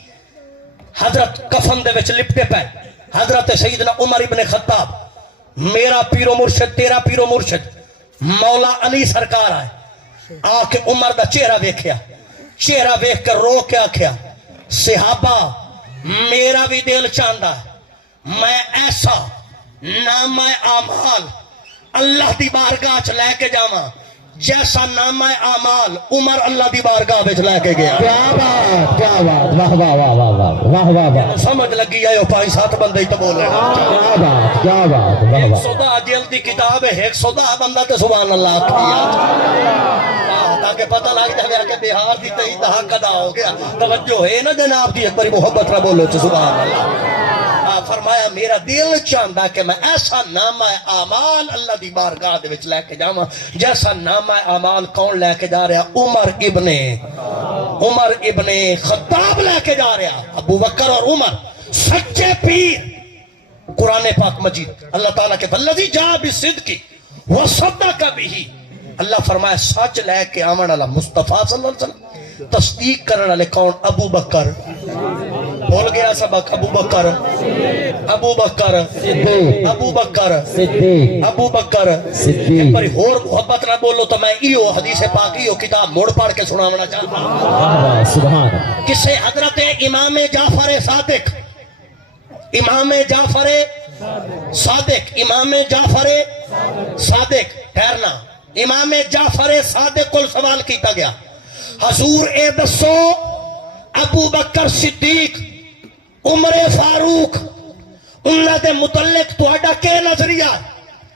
حضرت کفن دے وچ لپٹے پہ حضرت سیدنا عمر ابن خطاب میرا پیر و مرشد تیرا پیر و مرشد مولا علی سرکار آئے آ کے عمر دا چہرہ ویکھیا، چہرہ ویکھ کر رو کے آکھیا صحابہ میرا بھی دل چاہتا ہے میں ایسا نامہ اعمال اللہ دی بارگاہ چ لے کے جاواں جیسا نامہ اعمال عمر اللہ دی بارگاہ وچ لے کے گیا۔ کیا بات، کیا بات، واہ واہ واہ واہ واہ واہ واہ واہ، سمجھ لگی ہے 5-7 بندے ہی تو بول رہے ہیں۔ کیا بات، کیا بات، واہ واہ، 110 جلد کی کتاب ہے، 110 بندہ تے سبحان اللہ کیا تاکہ پتہ لگ جائے کہ بہار دی تئی دہا قدا ہو گیا۔ توجہ ہے نا جناب دی، ایک باری محبت نہ بولو تو سبحان اللہ۔ فرمایا میرا دل چاہتا کہ میں ایسا نامہ اعمال اللہ دی بارگاہ دے وچ لے کے جاواں جیسا نامہ اعمال کون لے کے جا رہا؟ عمر ابن خطاب لے کے جا رہا۔ ابو بکر اور عمر سچے پیر۔ قرآن پاک مجید اللہ تعالیٰ کے والذی جاء بالصدق وصدق بہ، اللہ فرمایا سچ لے کے آمن والا مصطفیٰ صلی اللہ علیہ وسلم، تصدیق کرنے والے کون؟ ابو بکر۔ بول گیا سبق، ابو بکر، ابو بکر، صدیق، ابو بکر، صدیق، ابو بکر۔ صدیق۔ ایک باری اور محبت نہ بولو تو میں ایو حدیث پاک ایو کتاب موڑ پاڑ کے سناونا چاہتا ہوں۔ واہ واہ، سبحان اللہ، کسے حضرت امام جعفر صادق، امام جعفر صادق، امام جعفر صادق ٹھہرنا، امام جعفر صادق کو سوال کیتا گیا حضور اے دسو ابو بکر صدیق عمر فاروق انہاں دے متعلق تہاڈا کیا نظریہ؟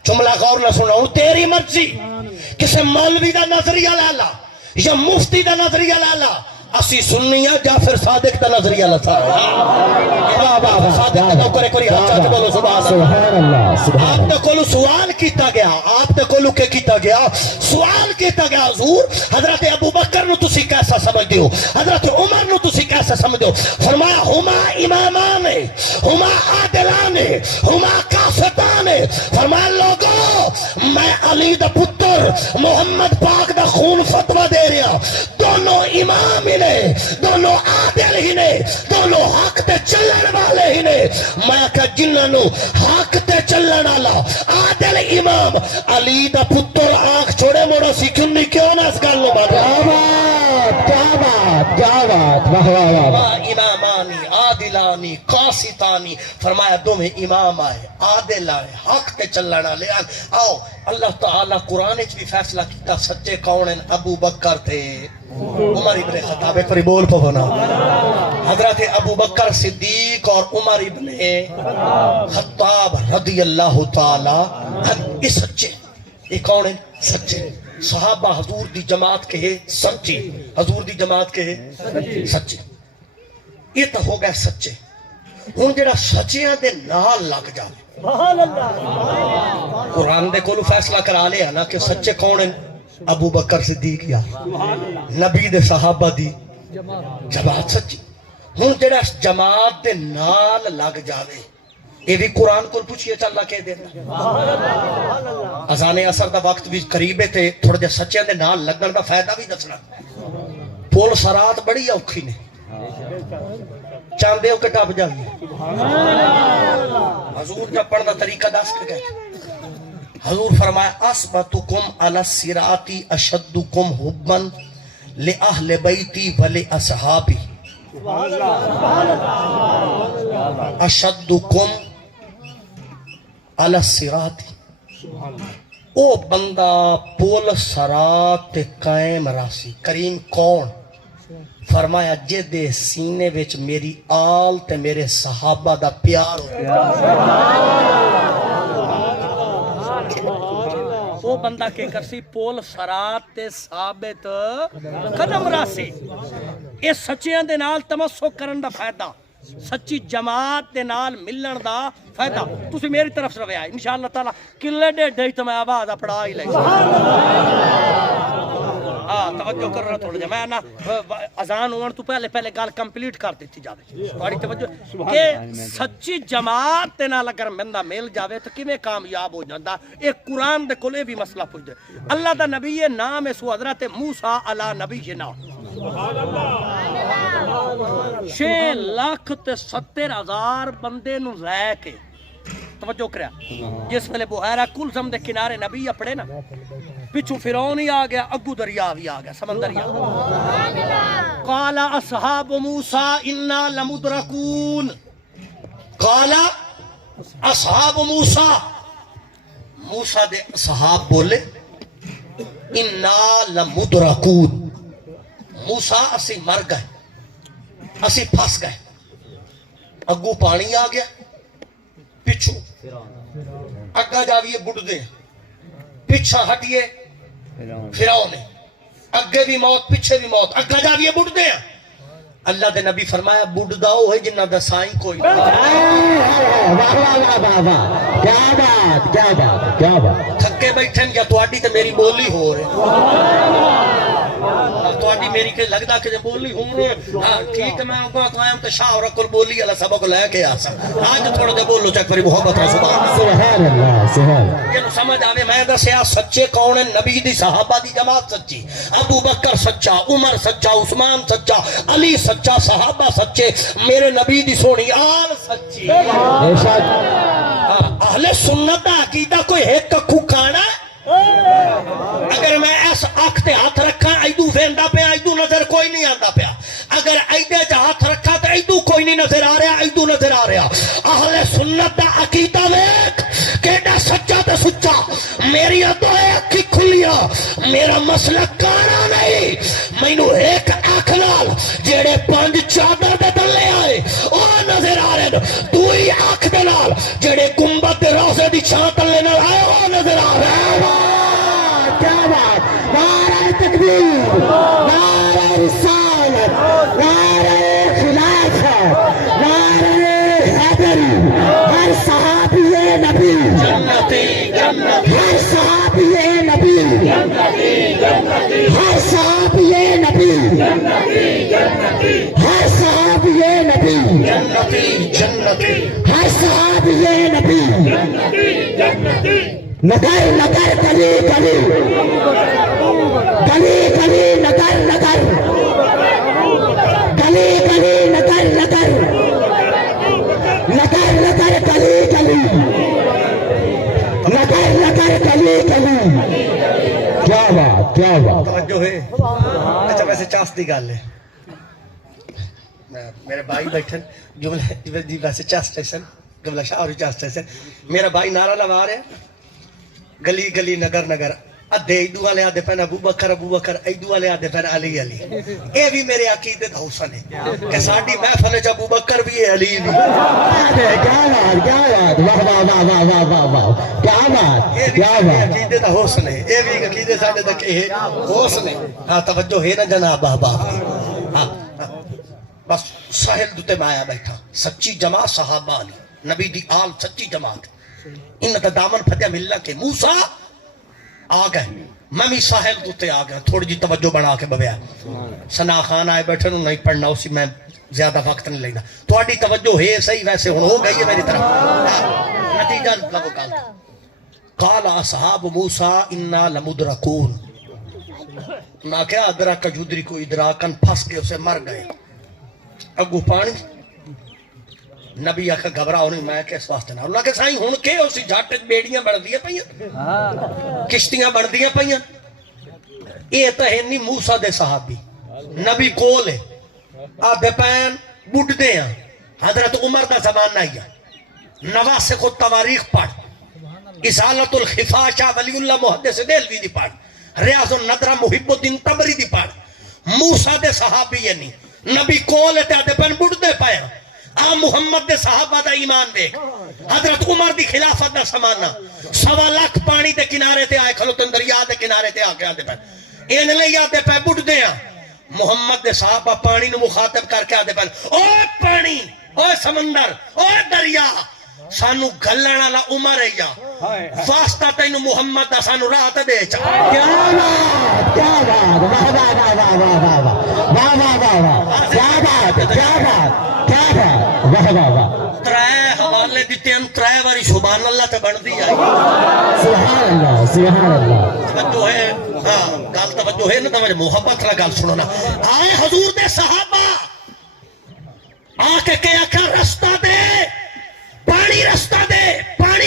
جملہ غور نہ سناؤ، تیری مرضی، کسے مولوی دا نظریہ لالا یا مفتی دا نظریہ لالا، اسی سنی ہے جعفر صادق دا نظریہ لتا صادق دا کرے کوئی ہاتھ چاہتے بولو سبحان اللہ۔ آپ نے کولو سوال کیتا گیا، آپ نے کولو کے کیتا گیا؟ سوال کیتا گیا حضور حضرت ابو بکر نو تسی کیسا سمجھ دیو، حضرت عمر نو تسی کیسا سمجھ دیو؟ فرمایا ہما امامان ہما عادلان ہما کافتان۔ فرمایا لوگو میں علی دا پتر محمد پاک دا خون فتوہ دے رہا، دونوں امام ہی نے، دونوں عادل ہی نے، دونوں حق تے چلن والے ہی نے۔ میں کہ جنہوں حق تے چلن والا عادل امام علی دا پتر آنکھ چھوڑے موڑا سی کیوں نہ اس گل نو بات؟ کیا بات، کیا بات، واہ واہ واہ واہ، امامانی عادلانی قاسطانی۔ فرمایا دو میں امام آئے، عادل آئے، حق تے چلن والے آئے۔ آؤ اللہ تعالیٰ قرآن وچ بھی فیصلہ کیتا سچے کون ہیں؟ ابو بکر تھے، عمر ابن خطاب، ایک باری بول پونا، حضرت ابو بکر صدیق اور عمر ابن خطاب رضی اللہ تعالی یہ سچے، یہ کون ہیں؟ سچے صحابہ حضور دی جماعت کے سچے، حضور دی جماعت کے سچے۔ یہ تو ہو گئے سچے۔ ہن جڑا سچیاں دے نال لگ جائے، قرآن دے کولو فیصلہ کرا لیا نا کہ سچے کون ہیں؟ ابو بکر صدیق یا نبی دے صحابہ دی جماعت سچی۔ ہن جڑا جماعت دے نال لگ جاوے یہ بھی قرآن کو پوچھئے چل اللہ کہہ دینا۔ اذان اثر دا وقت بھی قریب ہے، تھوڑا جا سچیاں دے نال لگن دا فائدہ بھی دسنا۔ پول سرات بڑی اوکھی نے، چاندے ہو کے ٹپ جائیے۔ حضور جب پڑھنا طریقہ دس کے گئے، حضور فرمایا اسبتکم علی الصراط اشدکم حبا لأہل بیتی ولأصحابی، اشدکم علی الصراط، او بندہ پول سرات قائم راسی کریم کون؟ فرمایا جے دے سینے وچ میری آل تے میرے صحابہ دا پیار وہ بندہ کے کرسی پول سرات تے ثابت قدم راسی۔ یہ سچیاں دے نال تمسک کرن دا فائدہ، سچی جماعت دے نال ملن دا فائدہ۔ تسی میری طرف سے آئے انشاءاللہ تعالی کلے ڈیڑھ تو میں آواز پڑھا ہی لے۔ توجہ کر رہا تھوڑا جا، میں نا اذان ہونے تو پہلے گال کمپلیٹ کر دیتی جاوے تھوڑی توجہ کہ سچی جماعت تے نال اگر بندہ مل جاوے تو کیویں کامیاب ہو جاندا۔ ایک قرآن دے کولے بھی مسئلہ پوچھ دے، اللہ دا نبی نام ہے سو حضرت موسیٰ علی نبینا، 6,70,000 بندے نو رہ کے توجہ کریا جس ویلے بحیرہ کلثم دے کنارے نبی اپڑے نا پچھو فرعون ہی آ گیا اگو دریا بھی آ گیا سمندر ہی آ گیا قال اصحاب موسیٰ انا لمدرکون قال اصحاب موسیٰ موسیٰ دے اصحاب بولے انا لمدرکون موسیٰ اسی مر گئے اسی پھس گئے اگو پانی آ گیا پچھو اگا جاویے بڑھ دے پچھا ہٹیے فرعون اگے بھی موت پیچھے بھی موت اگا جاویے بڑھ دے اللہ دے نبی فرمایا بڑھ داؤ ہے جنہ دا سائیں کوئی واہ واہ واہ واہ، کیا بات کیا بات کیا بات، تھکے بیٹھیں یا تواڈی تے میری بولی ہو رہے تواڈی میری کہ لگدا کہ بولی ہو رہے ہاں ٹھیک ہے میں آگا تو آیا ہم تے شاہ اور کل بولی والا سبق لے کے آسا آج تھوڑا دے بولو چیک کری محبت ہے سبحان اللہ سبحان اللہ، یہ سمجھ آوے میں دسیا سچے کون ہیں نبی دی صحابہ دی جماعت سچی ابو بکر سچا عمر سچا عثمان سچا علی سچا صحابہ سچے میرے نبی دی سونی آل سچی بے شک اہل سنت دا عقیدہ کوئی ایک ککھو کھانا اگر میں ایس آنکھ تے ہاتھ رکھا ایدو ویندا پیا ایدو نظر کوئی نہیں آندا پیا اگر ایدے جا ہاتھ رکھا تو ایدو کوئی نہیں نظر آ رہا ایدو نظر آ رہا اہل سنت دا عقیدہ ویک کیڑا سچا تے سچا میری دو اکھی کھلیا میرا مسلک کانا نہیں مینو ایک آنکھ نال جیڑے پانچ چادر دے تلے آئے او نظر آ رہے دوئی آنکھ دے نال جیڑے گنبد دے روزے دی چھاں تلے نال آئے او نظر آ رہے کیا بات، نعرہ تکبیر، نعرہ رسالت، نعرہ خلافت، نعرہ حیدری، ہر صحابی نبی جنتی جنتی ہر صحابی نبی ہر صحابی نبی ہر صحابی نبی جنتی جنتی ہر صحابی نبی نگر نگر گلی گلی گلی گلی نگر نگر گلی گلی نگر نگر نگر نگر گلی گلی نگر نگر گلی گلی، کیا بات کیا بات، توجہ ہے اچھا ویسے چاس دی گل ہے میرے بھائی بیٹھن جملے جی ویسے چاس اسٹیشن جملہ شاہ اور چاس اسٹیشن میرا بھائی نعرہ لگا رہا ہے گلی گلی نگر نگر ادھے ایدو والے آدھے پہن ابو بکر ایدو والے آدھے پہن علی علی اے بھی میرے عقیدے دا حسن ہے کہ ساڑی محفل چ ابو بکر بھی ہے علی بھی کیا بات کیا بات، واہ واہ واہ واہ واہ واہ واہ، کیا بات اے بھی کیا میرے بات، عقیدے دا حسن ہے اے بھی عقیدے ساڑے دا کہ حسن ہے ہاں توجہ ہے نا جناب احباب ہاں بس ساحل دوتے میں آیا بیٹھا سچی جماعت صحابہ علی نبی دی آل سچی جماعت ان دا دامن پھٹیا ملنا کہ موسیٰ آ گئے میں بھی ساحل دوتے آ گیا تھوڑی جی توجہ بنا کے ببیا سنا خان آئے بیٹھے نو نہیں پڑھنا اسی میں زیادہ وقت نہیں لینا تو آڈی توجہ ہے صحیح ویسے ہو گئی ہے میری طرف نتیجہ لگو کال قال اصحاب موسیٰ انا لمدرکون نہ کیا ادرک جدری کو ادراکن پھنس کے اسے مر گئے اگو پانی نبی آکھا گھبراؤ نہیں میں کس واسطے نہ اللہ کے سائیں ہون کے اسی جھاٹ بیڑیاں بڑھ دیا پئیاں کشتیاں بڑھ دیا پئیاں یہ تو ہے نہیں موسیٰ دے صحابی نبی کول ہے آدھے پین بڑھ دے ہیں حضرت عمر دا زمان نہیں ہے نواسے کو تواریخ پڑھ اسالت الخفاشہ ولی اللہ محدث دہلوی دی پڑھ ریاض الندرہ محب الدین تبری دی پڑھ موسیٰ دے صحابی ہے نہیں نبی کول ہے تے آدھے پین بڑھ دے پایا آ محمد دے صحابہ دا ایمان دیکھ حضرت عمر دی خلافت دا سمانا 1.25 لاکھ پانی دے کنارے تے آئے کھلو تندریا دے کنارے تے آکے آدھے پین این لے آدھے پہ بڑھ دے محمد دے صحابہ پانی نو مخاطب کر کے آدھے پین اوہ پانی اوہ سمندر اوہ دریا سانو گھلنا لا عمر ہے یا واسطہ تینو محمد دا سانو رات دے چاہا کیا بات کیا بات، واہ واہ واہ واہ واہ واہ واہ واہ واہ واہ، کیا بات کیا بات کیا بات، واہ واہ واہ، ترائے حوالے دیتے ہیں ترائے واری سبحان اللہ تے بڑھ دی آئی سبحان اللہ سبحان اللہ، توجہ ہے ہاں گال توجہ ہے نا توجہ محبت را گال سنونا آئے حضور دے صحابہ آکے کہ آکھا رستہ دے پانی رستہ دے پانی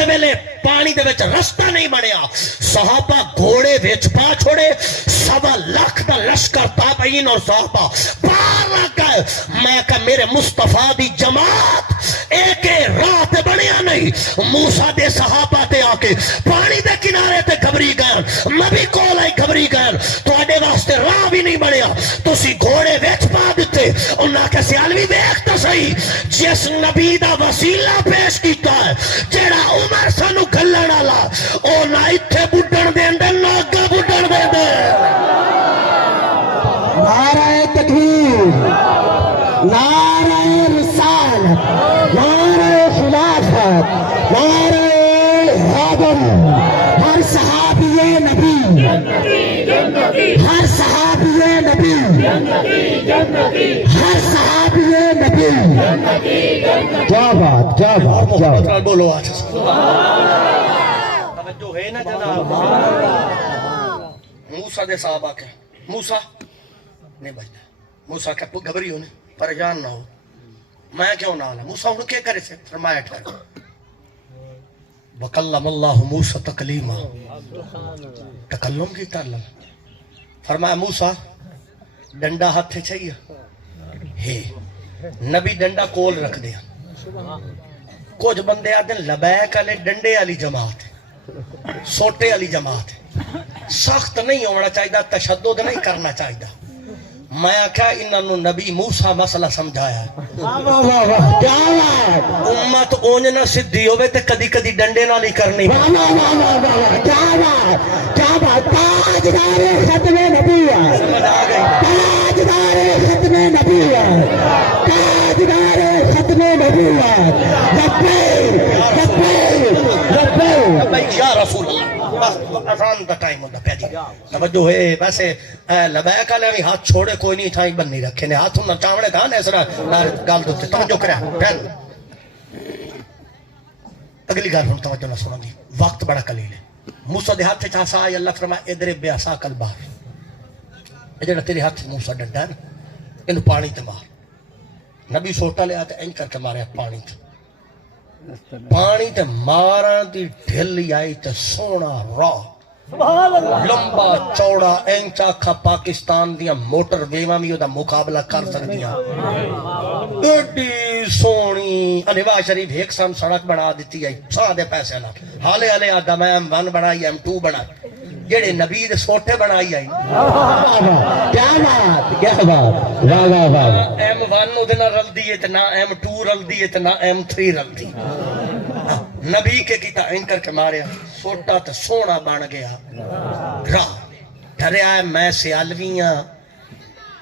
اسے ویلے پانی دے وچ رستہ نہیں بنیا صحابہ گھوڑے وچ پا چھوڑے 1.25 لاکھ دا لشکر تابعین اور صحابہ پار لگ گئے میں کہا میرے مصطفیٰ دی جماعت ایک راہ تے بنیا نہیں موسیٰ دے صحابہ تے آ کے پانی دے کنارے تے گھبری گئے نبی کول آئی گھبری گئے تو آڈے واسطے راہ بھی نہیں بنیا تو سی گھوڑے ویچ پا دیتے انہاں کے سیالوی دیکھتا صحیح جس نبی دا وسیلہ پیش کیتا ہے جیڑا عمر سانو گھلن آلا او نہ اتھے بڑھن دیں دے نہ اگا بڑھن دیں دے نعرہ تکبیر نعرہ رسالت نعرہ خلافت نعرہ حیدر ہر صحابی نبی ہر صحابی نبی ہر صحابی نبی کیا بات کیا بات کیا بات بولو آج توجہ ہے نا جناب موسیٰ دے صحابہ کے موسیٰ نہیں بچتا موسیٰ کہ گھبری ہونے پریشان نہ ہو میں کیوں نہ آنا موسیٰ انہوں کیا کرے سے فرمایا ٹھہر وَقَلَّمَ اللَّهُ مُوسَى تَقْلِيمًا تکلم کی تعلم فرمایا موسیٰ ڈنڈا ہاتھ تھے چاہیے ہے نبی ڈنڈا کول رکھ دیا کچھ بندے آدھیں لبیک علی ڈنڈے علی جماعت سوٹے علی جماعت سخت نہیں ہونا چاہیے تشدد نہیں کرنا چاہیے میں آکھا انہوں نبی موسیٰ مسئلہ سمجھایا امت اونج نہ صدی ہوئے تے کدی کدی ڈنڈے نہ نہیں کرنی کیا بات تاجدار ختم نبوت سمجھ آ گئی تاجدار ختم نبوت تاجدار ختم نبوت لبیک لبیک لبیک یا رسول اللہ بس آسان دا ٹائم ہوتا پہ جی توجہ ہے ویسے لبیک علیہ بھی ہاتھ چھوڑے کوئی نہیں تھا بننی رکھے نے ہاتھ انہوں چاوڑے تھا نا اسرا گال دوتے توجہ کریا پہن اگلی گال ہوں توجہ نہ سنا دی وقت بڑا قلیل ہے موسیٰ دے ہاتھ چاہا سا اللہ فرمائے ادھر بے عصا کل باہر ادھر تیرے ہاتھ موسیٰ ڈنڈا ہے انہوں پانی تے مار نبی سوٹا لے آتے این کر کے مارے پانی تے مارن دی ڈھلی آئی تے سونا راہ لمبا چوڑا اینچا کھا پاکستان دیا موٹر ویوہ میں دا مقابلہ کر سکتیاں ایڈی سونی انیوہ شریف ایک سام سڑک بنا دیتی ہے سادے پیسے نہ حالے حالے آدھا میں M1 بنائی M2 بنائی جیڑے نبی دے سوٹے بنائی آئی کیا بات کیا بات واہ واہ واہ M1 ادھنا رل دیئے تے نہ M2 رل دیئے تے نہ M3 رل دی نبی کے کیتا انکر کے مارے سوٹا تے سونا بن گیا راہ ڈھرے آئے میں سیالویاں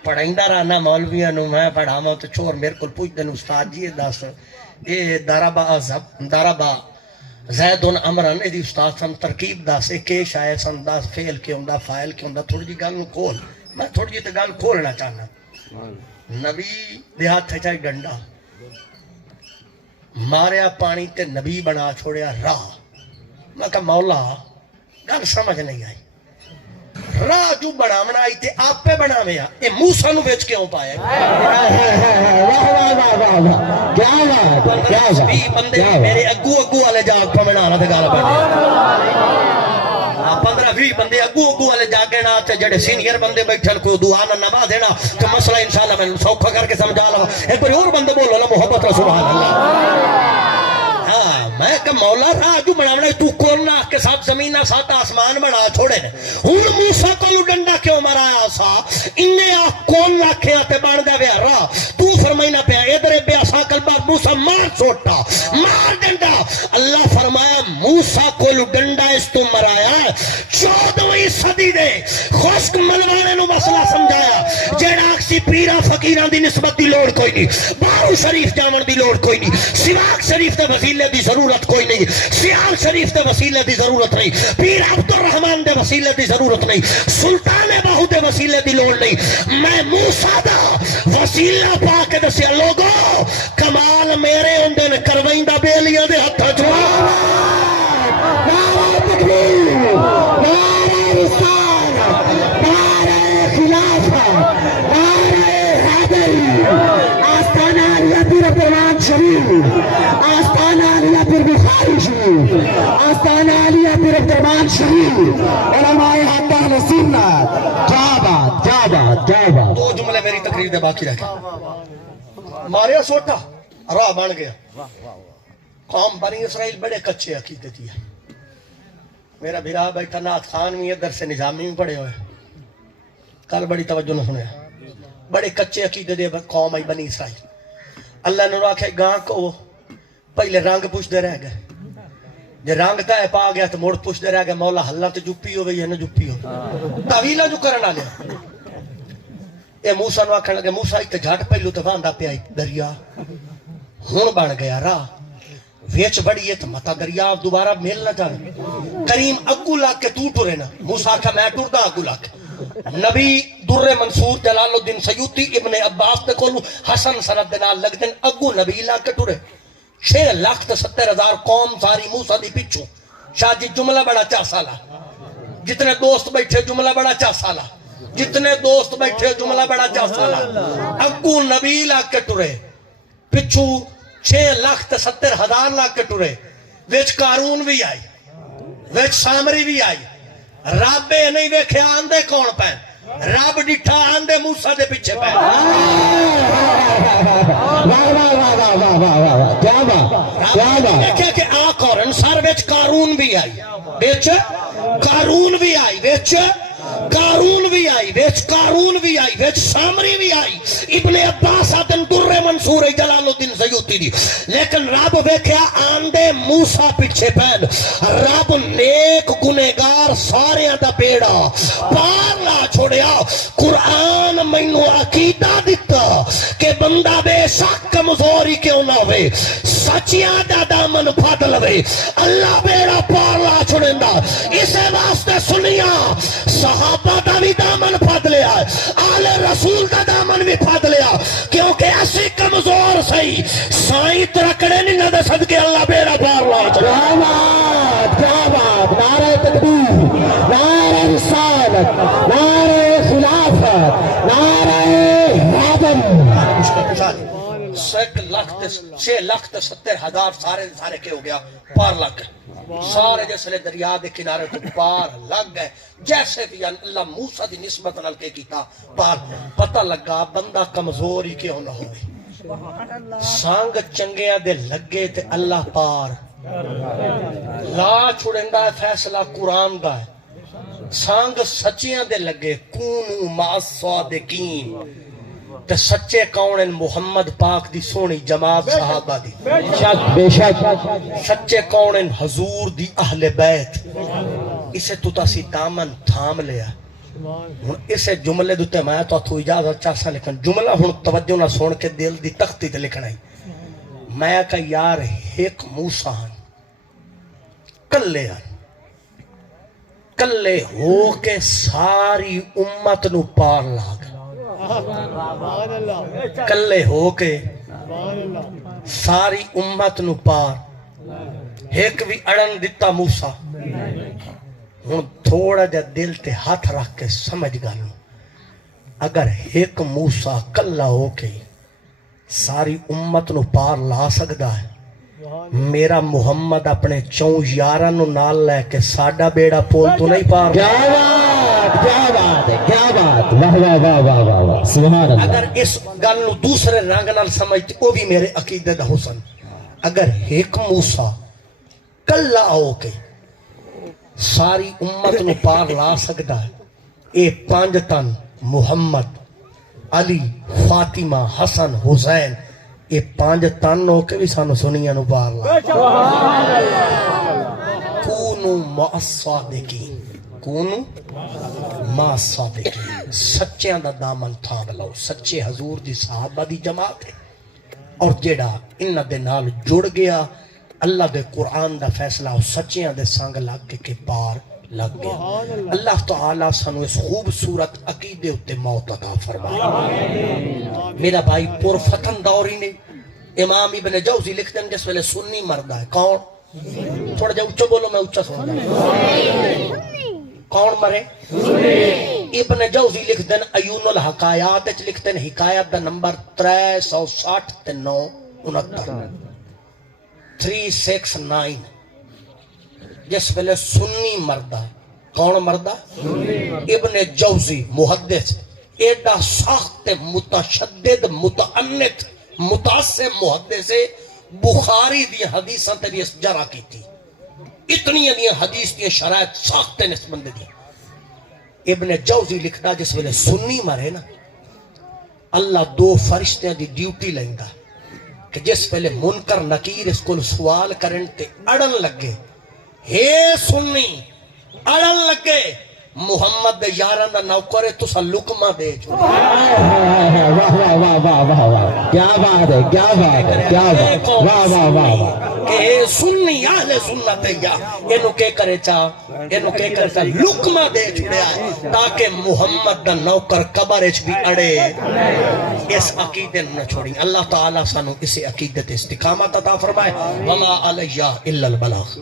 پڑھائندہ رانا مولویاں نو میں پڑھاما تو چور میرے کل پوچھ دن استاد جی دس اے دارابا زیدن امرن ایدی استاد سن ترکیب دس ایک شاید سن دس فیل کیوں دا فائل کیوں دا تھوڑی جی گل نو کھول میں تھوڑی جی تے گل کھولنا چاہنا نبی دیہات تھے چاہی ڈنڈا ماریا پانی تے نبی بنا چھوڑیا راہ میں کہا مولا گل سمجھ نہیں آئی راہ جو بنا آئی تے آپ پہ بنا میں اے موسیٰ نو بیچ کیوں پایا کیا بات کیا بندے میرے اگو والے جاگ پہ میں نانا دے گالا پہ 15-20 بندے اگو والے جاگے نا تے جڑے سینئر بندے بیٹھن کو دعا نہ نبا دینا تو مسئلہ انشاءاللہ میں سوکھا کر کے سمجھا لگا ایک بڑی اور بندے بولو نا محبت رسول اللہ میں کہ مولا راہ جو بناونے تو کورنا کے ساتھ زمینہ ساتھ آسمان بنا چھوڑے ہون موسیٰ کو لو ڈنڈا کیوں مرایا سا انہیں آہ کون لاکھیں آتے بان دے ویا راہ تو فرمائنا پہ ادھر بے عصا کل بعد موسیٰ مار چھوٹا مار ڈنڈا اللہ فرمایا موسیٰ کو لو ڈنڈا اس تو مرایا 14ویں صدی دے خشک ملوانے نو مسئلہ سمجھایا جیڑا اکسی پیرا فقیران دی نسبت دی لوڑ کوئی نہیں بارو شریف جامن دی لوڑ کوئی نہیں سواق شریف دے وسیلے دی ضرورت کوئی نہیں سیال شریف دے وسیلے دی ضرورت نہیں پیر عبدالرحمن دے وسیلے دی ضرورت نہیں سلطان باہو دے وسیلے دی لوڑ نہیں میں موسیٰ دا وسیلہ پا کے دسیا لوگو کمال میرے اندے نے کروائندہ بیلیاں دے ہتھا چھوڑا نعرہ تکبیر نعرہ رسالت نعرہ خلافت نعرہ حیدر آستانہ علیہ پیر پروان شریف آستانہ علیہ پیر پیر بخاری شریف آستانہ علیہ پیر عبدالرحمن شریف علماء حق اہل سنت کیا بات کیا بات کیا بات دو جملے میری تقریر دے باقی رہ گئے ماریا سوٹا راہ بن گیا قوم بنی اسرائیل بڑے کچے عقیدے دی ہے میرا بھرا بیٹھا نعت خان بھی ادھر سے نظامی بھی پڑے ہوئے کل بڑی توجہ نہ سنیا بڑے کچے عقیدے دے قوم آئی بنی اسرائیل اللہ نے آکھے گاں کو پہلے رنگ پوچھتے رہ گئے جے رنگ تے پا گیا تو مڑ پوچھتے رہ گئے مولا حلہ تے جپی ہو گئی ہے نہ جپی ہو تعویلہ جو کرنا لیا اے موسیٰ نو آکھنے لگے موسیٰ ایک جھاٹ پہلو تے واندا پیا دریا ہون بن گیا راہ ویچ بڑی ہے تو متا دریا دوبارہ میل نہ جانے کریم اگو لاکھ کے تو ٹرے نا موسیٰ آکھا میں ٹردہ اگو لاکھ نبی در منصور جلال الدین سیوطی ابن عباس تے کولو حسن سند دنال لگ دن اگو نبی لاکھ کے ٹرے 6,70,000 قوم ساری موسیٰ دی پچھو شاہ جی جملہ بڑا چاہ سالہ جتنے دوست بیٹھے جملہ بڑا چاہ سالہ جتنے دوست بیٹھے جملہ بڑا چاہ سالہ اگو نبی لاکھ کے ٹرے پچھو 6,70,000 لاکھ کے ٹرے ویچ کارون بھی آئی ویچ سامری بھی آئی رابے نہیں ویکھے آندے کون پہن رب ڈٹھا آندے موسیٰ دے پیچھے پہن دیکھے کہ آق اور انسار ویچ کارون بھی آئی ویچ کارون بھی آئی ویچ کارون بھی آئی ویچ کارون بھی آئی ویچ سامری بھی آئی ابن عباس آدن در منصور جلال الدین سیوطی دی لیکن رب ویکھیا آندے موسیٰ پیچھے پہن رب نیک گنہگار سارے دا بیڑا پار لا چھوڑیا قرآن مینو عقیدہ دیتا کہ بندہ بے شک کمزوری کیوں نہ ہوئے سچیاں دا دامن پھاد لوے اللہ بیڑا پار لا چھوڑندہ اسے واسطے سنیا صحابہ دا بھی دامن پھاد لیا آل رسول دا دامن بھی پھاد لیا کیونکہ ایسی کمزور سہی سائیں ترکڑے نہیں نہ دے صدقے اللہ بیڑا پار لا چھوڑا کیا بات نعرہ تکبیر نعرہ رسالت نعرہ خلافت نعرہ حیدر 6,70,000 سارے کے ہو گیا پار لگ گئے سارے جیسے دریا دے کنارے کو پار لگ گئے جیسے بھی اللہ موسیٰ دی نسبت نال کے کیتا پار پتہ لگا بندہ کمزوری کیوں نہ ہوئے سانگ چنگیاں دے لگے تے اللہ پار لا چھوڑندہ ہے فیصلہ قرآن دا ہے سانگ سچیاں دے لگے کونو مع صادقین تے سچے کون محمد پاک دی سونی جماعت صحابہ دی بے شک سچے کون حضور دی اہل بیت اسے تو تاسی دامن تھام لیا اسے جملے دوتے میں تو اجازت چاہسا لکھن جملہ ہن توجہ نہ سون کے دل دی تختی تے لکھنا ہی میں کہا یار ایک موسیٰ کلے ہو کے ساری امت نو پار لاگ کلے ہو کے ساری امت نو پار ایک بھی اڑن دیتا موسیٰ ہن تھوڑا جا دل تے ہاتھ رکھ کے سمجھ گالو اگر ایک موسیٰ کلہ ہو کے ساری امت نو پار لا سکدا ہے میرا محمد اپنے 4 یاراں نو نال لے کے ساڈا بیڑا پول تو نہیں پار کیا بات ہے کیا بات واہ واہ واہ واہ واہ واہ سبحان اللہ اگر اس گل نو دوسرے رنگ نال سمجھتے وہ بھی میرے عقیدے دا حسن اگر ایک موسیٰ کلہ ہو کے ساری امت نو پار لا سکدا ہے اے 5 تن محمد علی فاطمہ حسن حسین یہ 5 تن ہو کے بھی سانو سنیاں نو پار لا کونو مع الصادقین کونو مع الصادقین سچیاں دا دامن تھام لو سچے حضور دی صحابہ دی جماعت ہے اور جیڑا انہ دے نال جڑ گیا اللہ دے قرآن دا فیصلہ سچیاں دے سانگ لگ کے پار لگ گیا اللہ تعالیٰ سانو اس خوبصورت عقیدے اتے موت عطا فرمائے میرا بھائی پرفتن دوری نے امام ابن جوزی لکھتے ہیں جس ویلے سنی مردہ ہے کون تھوڑا جا اچھا بولو میں اچھا سنتا کون مرے ابن جوزی لکھتے ہیں ایون الحقایات لکھتے ہیں حکایت دا نمبر 360 تے 969 369 جس ویلے سنی مردہ کون مردہ ابن جوزی محدث ایڈا سخت متشدد متعنت متعصب محدث بخاری دی حدیثاں تے بھی اس جرا کی تھی اتنی دی حدیث دی شرائط سخت نے اس بندے دی ابن جوزی لکھدا جس ویلے سنی مرے نا اللہ دو فرشتیاں دی ڈیوٹی لیندا کہ جس ویلے منکر نکیر اس کو سوال کرن تے اڑن لگے ہے سنی اڑن لگے محمد یاران دا نوکر ہے تسا لکمہ دے چھو واہ واہ واہ واہ واہ واہ کیا بات ہے کیا بات ہے کیا بات واہ واہ واہ واہ کہ سنی اہل سنت یا انہوں کے کرے چاہ لکمہ دے چھوڑے آئے تاکہ محمد دا نوکر قبر اچھ بھی اڑے اس عقیدے نہ چھوڑیں اللہ تعالیٰ سانو اسے عقیدت استقامت عطا فرمائے وما علیہ الا البلاغ